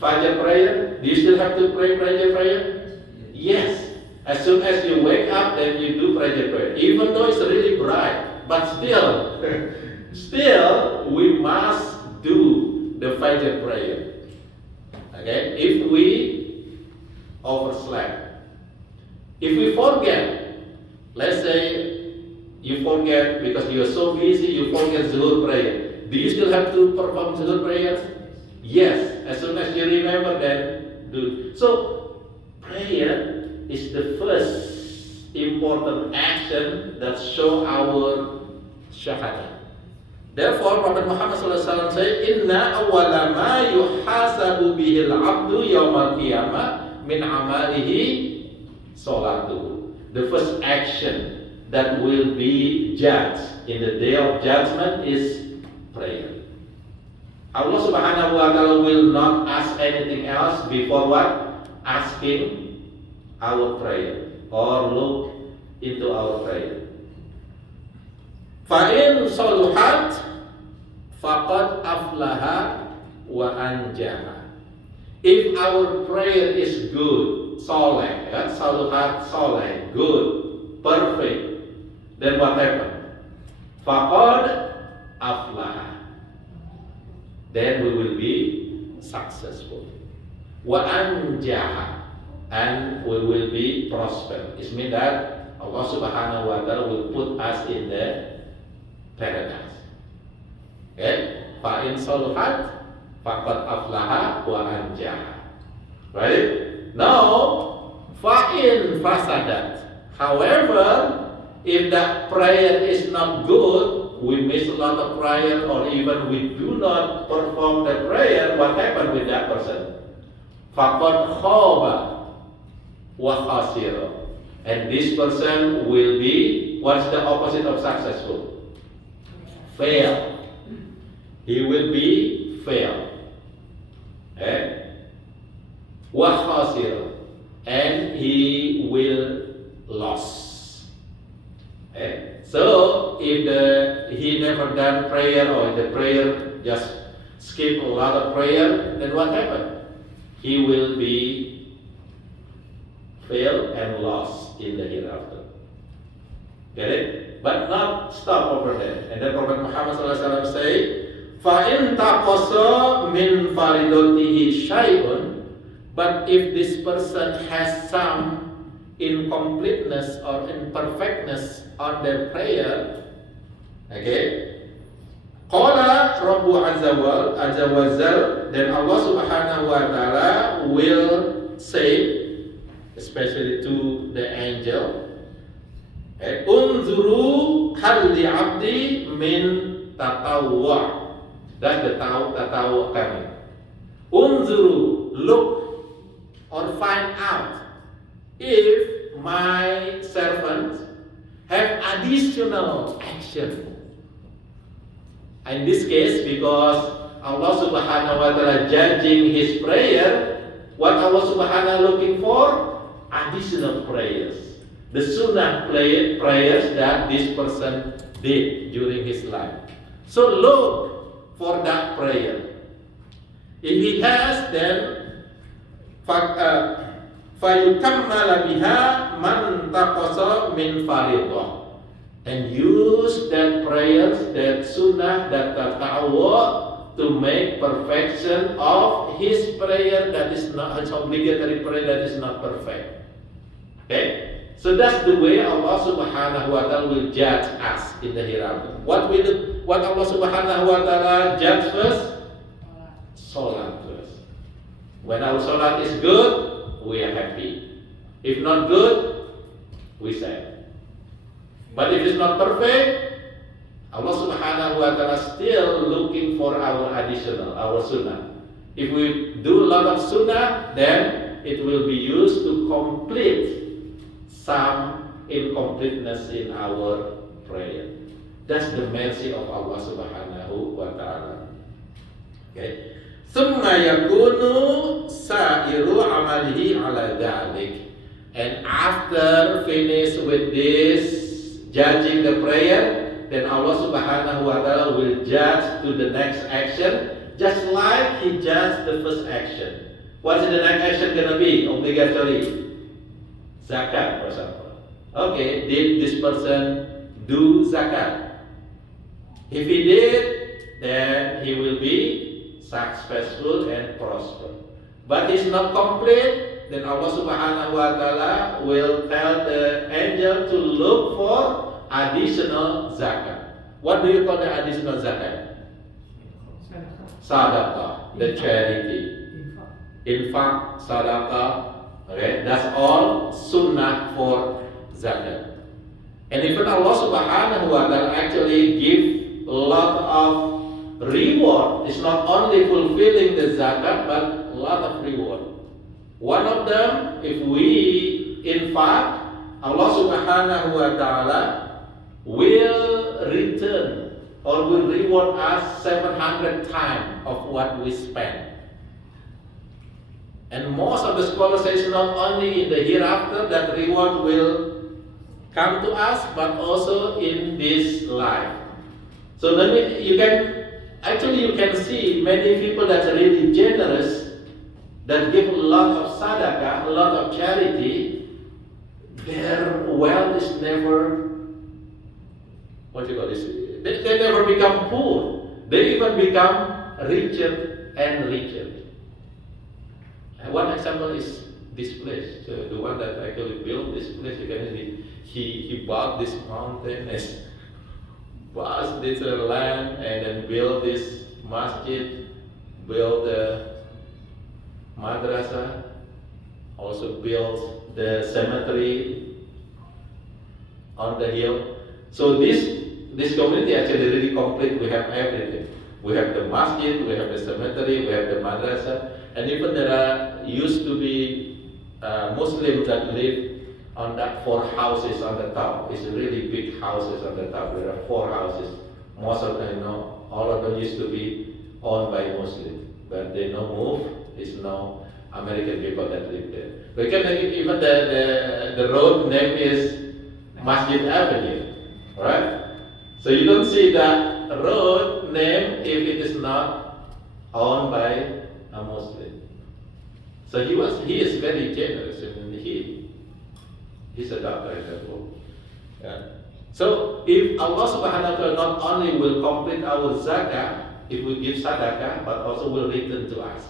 Fajr prayer, do you still have to pray Fajr prayer? Yes. As soon as you wake up, then you do Fajr prayer. Even though it's really bright, but still, we must do the Fajr prayer. Okay? If we overslept. If we forget, let's say, you forget because you are so busy, you forget Zuhur prayer. Do you still have to perform Zuhur prayers? Yes. As soon as you remember, then do. So, prayer is the first important action that show our Shahada. Therefore, Prophet Muhammad SAW said, Inna awwala ma yuhasabu bihil abdu yawmal qiyamah min amalihi salatuhu. The first action that will be judged in the day of judgment is prayer. Allah subhanahu wa ta'ala will not ask anything else before what? Asking our prayer or look into our prayer. Fa'in soluhat faqad aflaha wa anjaha. If our prayer is good, soleh, soluhat, soleh, good, perfect, then what happened? Faqad aflaha. Then we will be successful. Wa anjaha, and we will be prosper. It means that Allah Subhanahu wa Ta'ala will put us in the paradise. Okay? Fa in soluhat faqad aflaha wa anjaha. Right? Now, fa in fasadat. However, if that prayer is not good, we miss a lot of prayer, or even we do not perform the prayer, what happened with that person? Faqad khaba wa khasira. And this person will be, what's the opposite of successful? Fail. He will be fail. Wa khasira. And he will lose. So if he never done prayer, or the prayer just skip a lot of prayer, then what happened? He will be fail and lost in the hereafter. Get it? But not stop over there. And then Prophet Muhammad SAW say, فَإِن تَقَصَ مِنْ فَرِدَتِهِ شَيْءٌ. But if this person has some incompleteness or imperfectness on their prayer, okay, Qala Rabbu Azza wa Jal, then Allah Subhanahu wa Ta'ala will say, especially to the angel, Unzuru hal li abdi min tatawwa. That's the tatawwa coming. Unzuru, look or find out if my servant have additional action. In this case, because Allah Subhanahu wa Ta'ala judging his prayer, what Allah Subhanahu looking for? Additional prayers. The sunnah prayers that this person did during his life. So look for that prayer. If he has, then fayukammal biha man taqasa min fariḍah, and use that prayers, that sunnah, that tatawwa, to make perfection of his prayer that is not, his obligatory prayer that is not perfect. Okay? So that's the way Allah Subhanahu wa Ta'ala will judge us in the hereafter. What Allah Subhanahu wa Ta'ala judge first? Salat first. When our salat is good, we are happy. If not good, we sad. But if it's not perfect, Allah Subhanahu wa Ta'ala still looking for our additional, our sunnah. If we do a lot of sunnah, then it will be used to complete some incompleteness in our prayer. That's the mercy of Allah Subhanahu wa Ta'ala. Okay. Thumma yakunu sa'iru amalihi ala dhalik. And after finish with this judging the prayer, then Allah Subhanahu wa Ta'ala will judge to the next action, just like he judged the first action. What's the next action gonna be? Obligatory. Zakat, for example. Okay, did this person do zakat? If he did, then he will be successful and prosper. But he's not complete, then Allah Subhanahu wa Ta'ala will tell the angel to look for additional zakat. What do you call the additional zakat? Sadaqah, the charity. Infak, sadaqah. Okay, that's all sunnah for zakat. And even Allah Subhanahu wa Ta'ala actually give a lot of reward. It's not only fulfilling the zakat, but a lot of reward. One of them, if we infak, Allah Subhanahu wa Ta'ala will return or will reward us 700 times of what we spend. And most of the scholars say it's not only in the hereafter that reward will come to us, but also in this life. So then you can see many people that are really generous, that give a lot of sadaqah, a lot of charity. Their wealth is never, they never become poor. They even become richer and richer. And one example is this place, the one that actually built this place. You can see he bought this mountain and bought this land and then built this masjid, built a madrasah, also built the cemetery on the hill. So this community actually really complete. We have everything. We have the masjid, we have the cemetery, we have the madrasah, and even there used to be Muslims that live on that 4 houses on the top. It's really big houses on the top. There are 4 houses. Most of them, all of them used to be owned by Muslims, but they no move. It's no American people that live there. Even the road name is Masjid Avenue, right? So you don't see that road name if it is not owned by a Muslim. So he is very generous. I mean, he's a doctor in the book. Yeah. So if Allah Subhanahu wa Taala not only will complete our zakah if we give sadaqah, but also will return to us.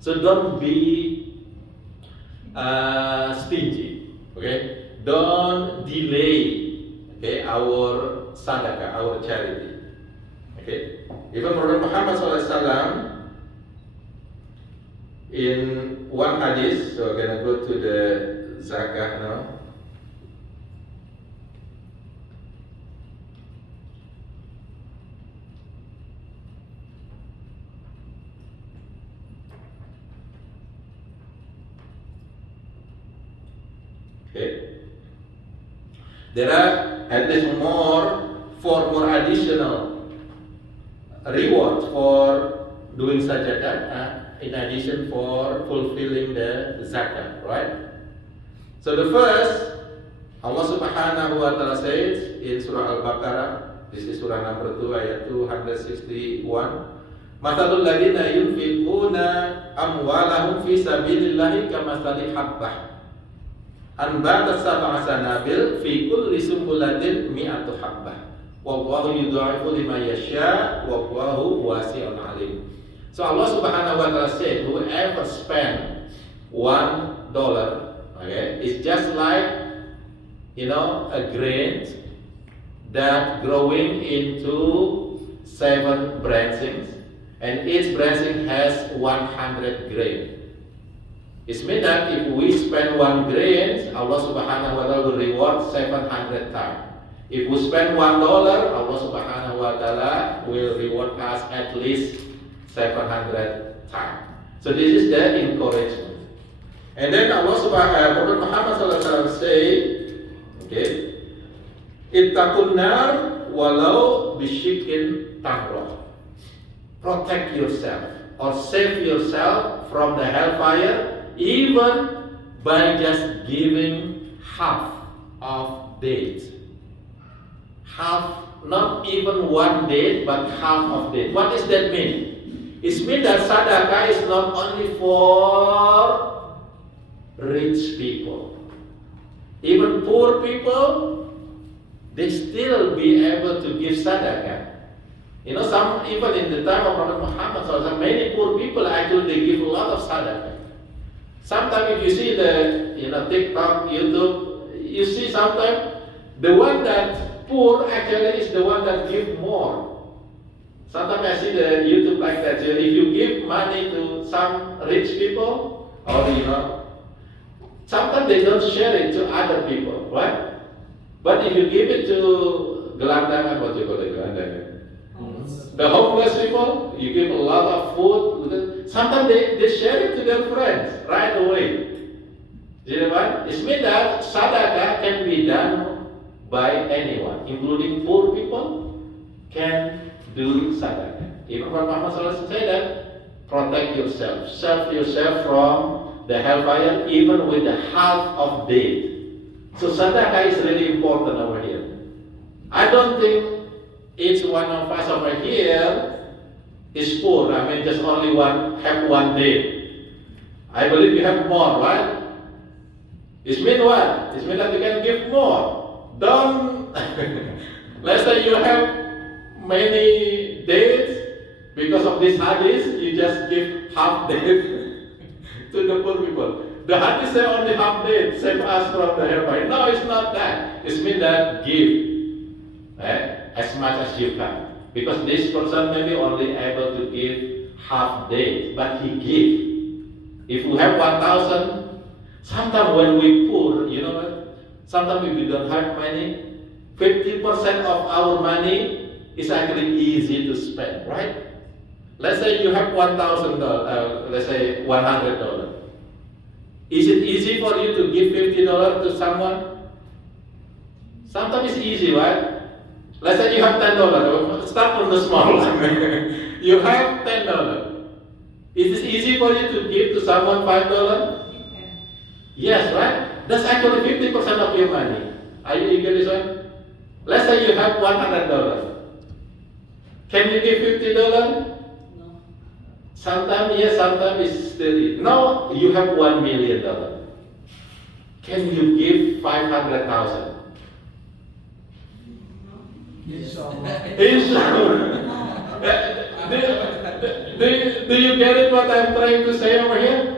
So don't be stingy. Okay, don't delay our sadaqah, our charity. Okay, even Prophet Muhammad SAW in one hadith. So we're gonna go to the zakah now. Okay. There are at least 4 more additional rewards for doing sadaqah in addition for fulfilling the zakah, right? So the first, Allah Subhanahu wa Taala says in Surah Al-Baqarah, this is Surah number 2 ayat 261, Mathalul ladina yunfiquna amwalahum fi sabilillahi kamathali habbah anbatat sab'a sanabil fi kulli sumbulatin mi'atu habbah wallahu yudha'ifu liman yasha wallahu wasi'un alim. So Allah Subhanahu wa Taala said, whoever spend $1, okay, it's just like a grain that growing into 7 branchings, and each branching has 100 grain. It means that if we spend 1 grain, Allah Subhanahu wa Taala will reward 700 times. If we spend $1, Allah Subhanahu wa Taala will reward us at least 700 times. So this is the encouragement. And then Prophet Muhammad SAW say, okay, ittaqun nar walau bishikin tamrah. Protect yourself or save yourself from the hellfire even by just giving half of dates. Half, not even 1 date, but half of date. What does that mean? It means that sadaqah is not only for rich people. Even poor people, they still be able to give sadaqah. Some even in the time of Prophet Muhammad, many poor people actually they give a lot of sadaqah. Sometimes if you see the TikTok, YouTube, you see sometimes the one that poor actually is the one that give more. Sometimes I see the YouTube like that. So if you give money to some rich people, or sometimes they don't share it to other people, right? But if you give it to gelandangan, what you call it, gelandangan? The homeless people, you give a lot of food. Sometimes they share it to their friends right away. You know what? It means that sadaqah can be done by anyone, including poor people can do sadaqah. Even Prophet Muhammad SAW said that protect yourself, save yourself from the hellfire even with the half of date. So sadaqah is really important over here. I don't think each one of us over here is poor. I mean, just only have one day. I believe you have more, right? It means what? It means that you can give more. Don't, let's say you have many days, because of this hadith, you just give half day to the poor people. The hadith say only half day, save us from the hellfire. No, it's not that. It means that give as much as you can. Because this person may be only able to give half day, but he give. If we have 1,000, sometimes when we poor, you know what? Sometimes we don't have money. 50% of our money is actually easy to spend, right? Let's say you have $1,000, let's say $100. Is it easy for you to give $50 to someone? Sometimes it's easy, right? Let's say you have $10. Start from the small. You have $10. Is it easy for you to give to someone $5? Yes, right? That's actually 50% of your money. Are you get this one? Let's say you have $100. Can you give $50? Sometimes yes, sometimes it's still no. You have $1 million. Can you give 500,000? Inshallah. Do you get it? What I'm trying to say over here?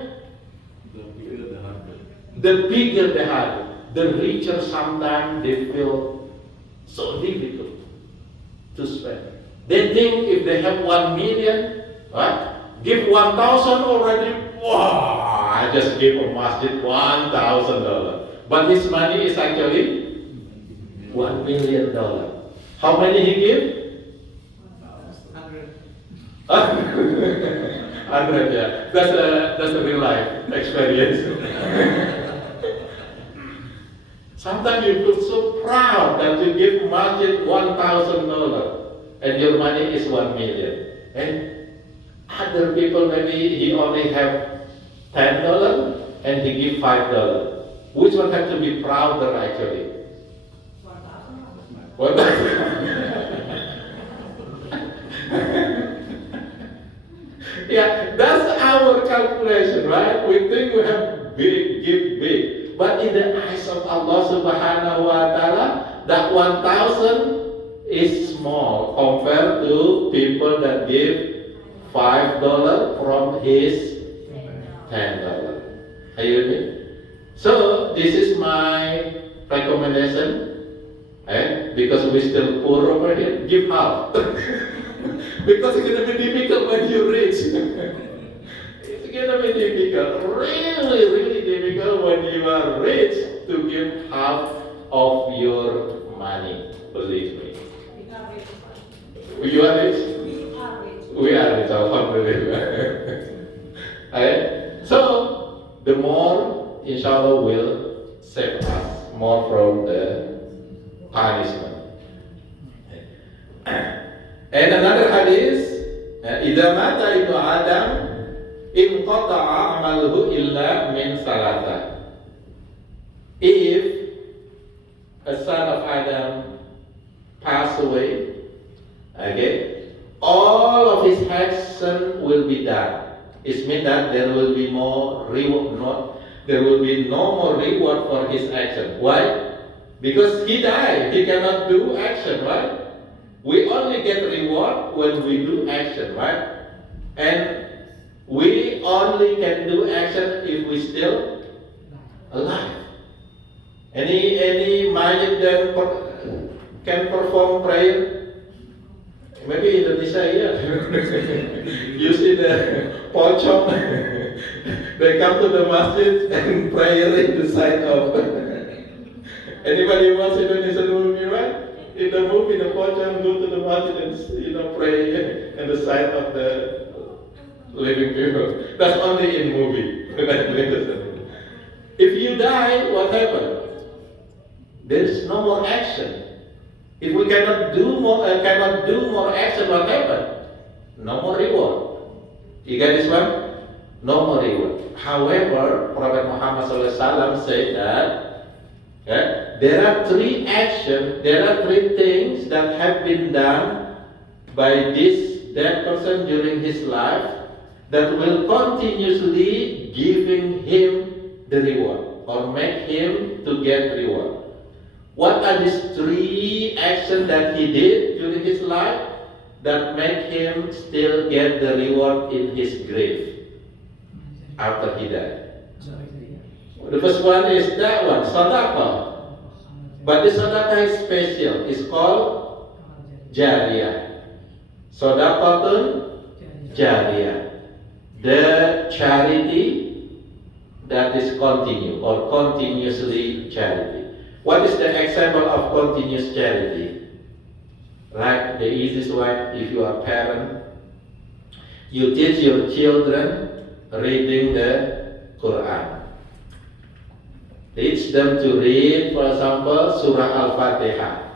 The bigger the heart, the richer sometimes they feel so difficult to spend. They think if they have 1 million, right? Give 1,000 already. Wow! I just gave a masjid $1,000, but his money is actually $1 million. How many he give? 100, yeah. That's a real life experience. Sometimes you feel so proud that you give masjid $1,000 and your money is 1 million. And other people maybe he only have $10 and he give $5. Which one have to be prouder actually? 1,000. Yeah, that's our calculation, right? We think we have big, give big. But in the eyes of Allah subhanahu wa ta'ala, that 1,000 is small compared to people that give $5 from his $10. Are you with me? So this is my recommendation. Because we're still poor over here, give half. Because it's going to be difficult when you reach. It's going to be difficult, really, really difficult when you are rich to give half of your money. Believe me. You are rich? We are rich, alhamdulillah. So, the more, inshallah, will save us more from the punishment. And another hadith, إذا مات ابن آدم انقطع عمله إلا من ثلاثة. If a son of Adam pass away, okay, all of his action will be done. It means that there will be more reward. There will be no more reward for his action. Why? Because he died, he cannot do action, right? We only get reward when we do action, right? And we only can do action if we still alive. Any mayat that can perform prayer? Maybe Indonesia, yeah. You see the pocong, they come to the masjid and pray in the side of. Anybody watch Indonesian movie, right? In the movie, the pocong go to the masjid and pray in the side of the living people. That's only in movie. If you die, what happened? There is no more action. If we cannot do more action, what happened? No more reward. You get this one? no more reward. However, Prophet Muhammad SAW said that there are three actions, there are three things that have been done by that person during his life that will continuously giving him the reward or make him to get reward. What are these three actions that he did during his life that make him still get the reward in his grave after he died? The first one is that one, sadaqah. But the sadaqah is special. It's called jariyah. Sadaqatun jariyah. The charity that is continue or continuously charity. What is the example of continuous charity? Like the easiest one, if you are a parent, you teach your children reading the Quran. Teach them to read, for example, Surah Al-Fatihah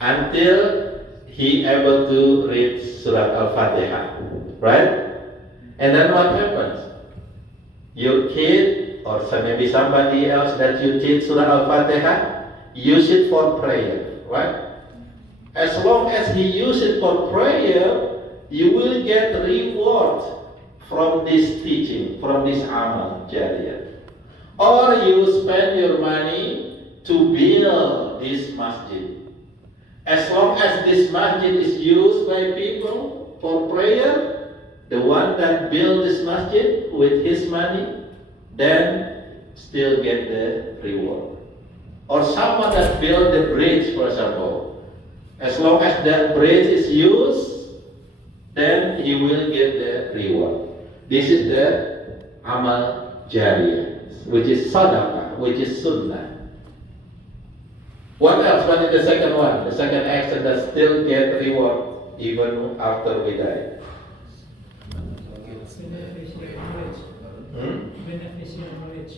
until he able to read Surah Al-Fatihah, right? And then what happens? Your kid or maybe somebody else that you teach Surah Al-Fatihah, use it for prayer, right? As long as he use it for prayer, you will get reward from this teaching, from this amal jariyah. Or you spend your money to build this masjid. As long as this masjid is used by people for prayer, the one that built this masjid with his money, then still get the reward. Or someone that built the bridge, for example, as long as that bridge is used, then he will get the reward. This is the amal jariyah, which is sadaqah, which is sunnah. What else? What is the second one? The second action that still get reward even after we die. Beneficial knowledge.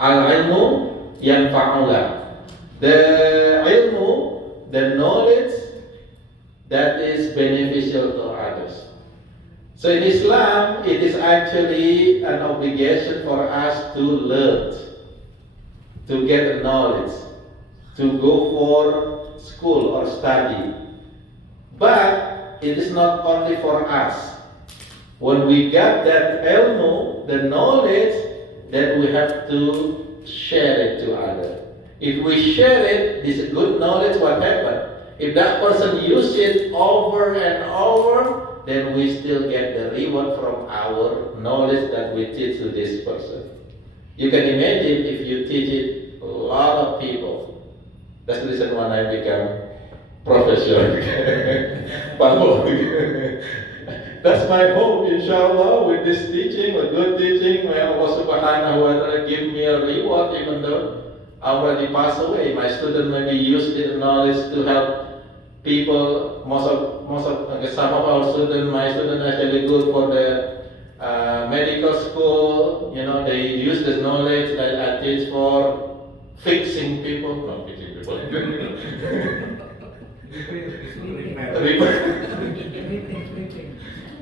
Al-ilmu yanfa'ulah. The ilmu, the knowledge that is beneficial to others. So in Islam, it is actually an obligation for us to learn, to get knowledge, to go for school or study. But it is not only for us. When we got that ilmu, the knowledge, then we have to share it to others. If we share it, this good knowledge, what happened? If that person uses it over and over, then we still get the reward from our knowledge that we teach to this person. You can imagine if you teach it a lot of people. That's the reason why I become professor. That's my hope, inshallah, with this teaching, with good teaching. May Allah subhanahu wa ta'ala give me a reward, even though I already passed away. My student maybe use the knowledge to help people. Some of our students, my students actually good for the medical school. You know, they use the knowledge that I teach for fixing people. Not fixing people.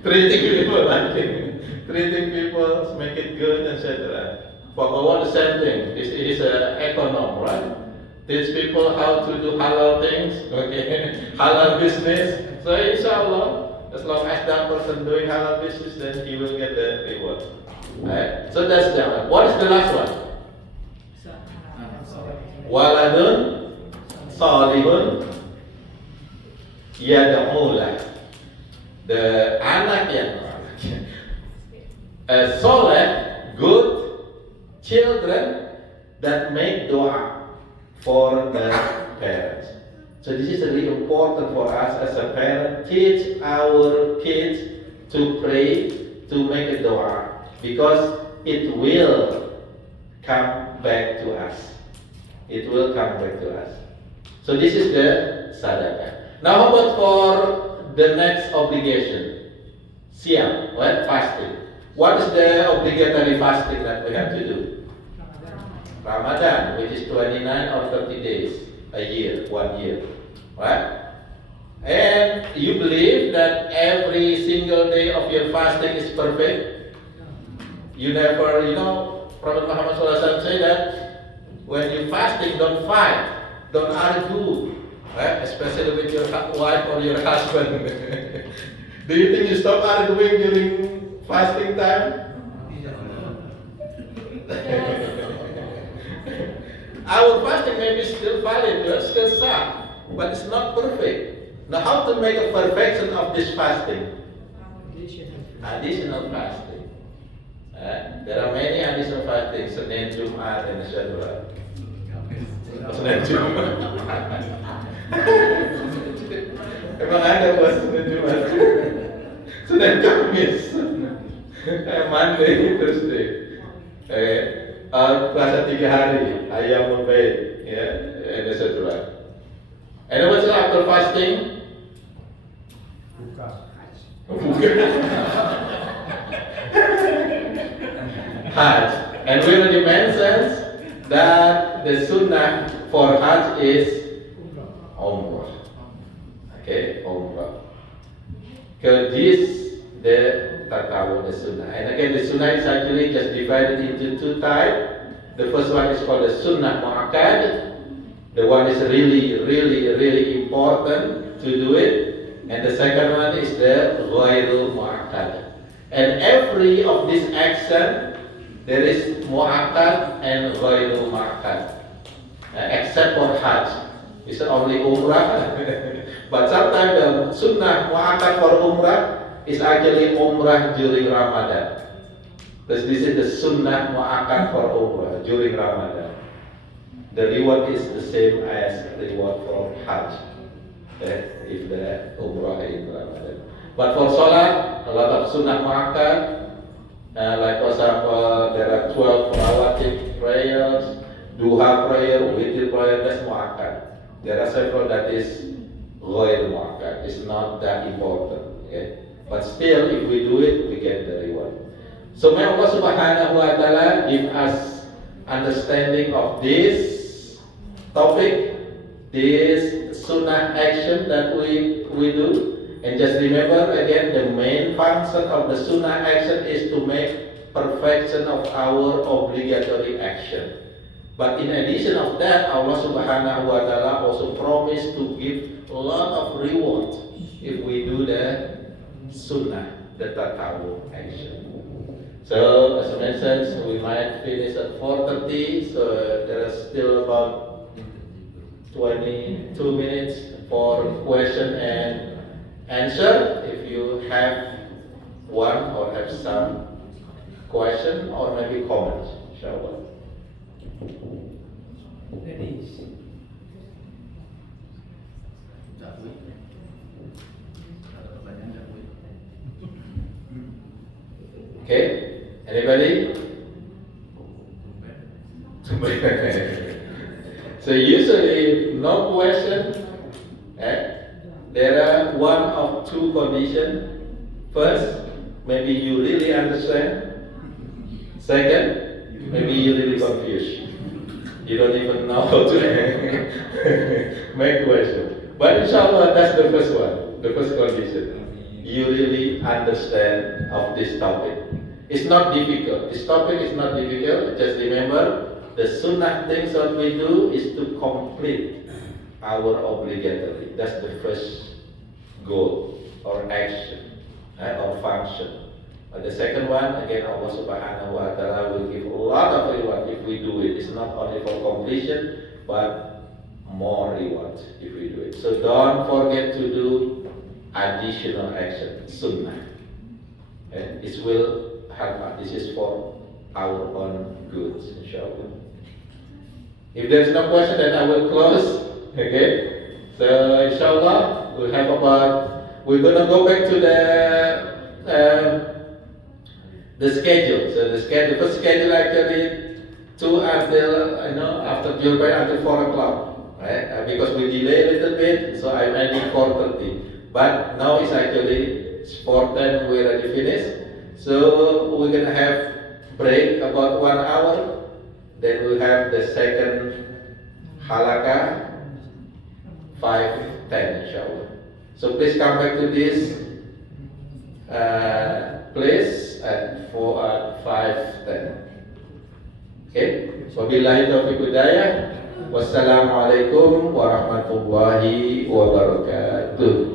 Treating people, I think. Treating people, make it good, etc. For all the same thing. This is an econom, right? Teach people how to do halal things, okay? Halal business. So inshallah, as long as that person doing halal business, then he will get the reward. Right? So that's that one. What is the last one? Waladun salihun yad'ulah. The anak yang soleh, good children that make dua for the parents. So this is really important for us as a parent. Teach our kids to pray, to make a dua, because it will come back to us. It will come back to us. So this is the sadaqah. Now how about for the next obligation? Siyam, right? Fasting. What is the obligatory fasting that we have to do? Ramadan, which is 29 or 30 days a year, 1 year, right? And you believe that every single day of your fasting is perfect? You never, Prophet Muhammad SAW say that when you fasting, don't fight, don't argue, right? Especially with your wife or your husband. Do you think you stop arguing during fasting time? Our fasting may be still valid, we are still sad, but it's not perfect. Now, how to make a perfection of this fasting? Additional fasting. There are many additional fasting, Senin, Jumat, and etc. Senin, Jumat. Emang ada pas Senin, Jumat? Senin, Kamis. Monday, Thursday. Puasa 3 hari, ayam baik, ya, and etc. And what's after fasting? Hajj. And we already mentioned that the sunnah for Hajj is Umrah. Okay, Umrah. Because this, the tatawu, the sunnah. And again, the sunnah is actually just divided into two types. The first one is called the sunnah mu'akkad. The one is really, really, really important to do it. And the second one is the ghairul mu'akkad. And every of these action, there is mu'akkad and ghairul mu'akkad. Except for Hajj. It's only Umrah. But sometimes the sunnah mu'akkad for Umrah is actually Umrah during Ramadan. Because this is the sunnah mu'akkad for Umrah during Ramadan. The reward is the same as the reward for Hajj. If the Umrah in Ramadan. But for Salat, a lot of sunnah mu'akkad. Like for example, there are 12 rawatib prayers, duha prayer, witir prayer, that's mu'akkad. There are several that is ghair mu'akkad. It's not that important. Okay? But still, if we do it, we get the reward. So may Allah Subhanahu wa Ta'ala give us understanding of this topic, this sunnah action that we do. And just remember again, the main function of the sunnah action is to make perfection of our obligatory action. But in addition of that, Allah Subhanahu wa Ta'ala also promised to give a lot of reward if we do the sunnah, the tatawu action. So as I mentioned, we might finish at 4:30, so there are still about 22 minutes for question and answer. If you have one or have some question or maybe comment, inshallah. Ladies. Okay, anybody? So usually no question. There are one of two conditions. First, maybe you really understand. Second, maybe you really confused. You don't even know how to make question. But inshallah, that's the first one, the first condition. You really understand of this topic. It's not difficult. This topic is not difficult. Just remember, the sunnah things that we do is to complete our obligatory. That's the first goal or action or function. But the second one, again, Allah Subhanahu wa Ta'ala will give a lot of reward if we do it. It's not only for completion, but more reward if we do it. So don't forget to do additional action, sunnah. It will help us. This is for our own goods, inshallah. If there's no question, then I will close. Okay. So inshallah, we're gonna go back to the schedule. So the first schedule actually 2 until after July until 4 o'clock, right? Because we delay a little bit, so I'm ending 4:30. But now it's actually 4:10. We already finished. So we're gonna have break about 1 hour. Then we'll have the second halakah 5:10 inshallah. So please come back to this place at 5:10. Okay, wabillahi taufiq hidayah. Wassalamualaikum warahmatullahi wabarakatuh.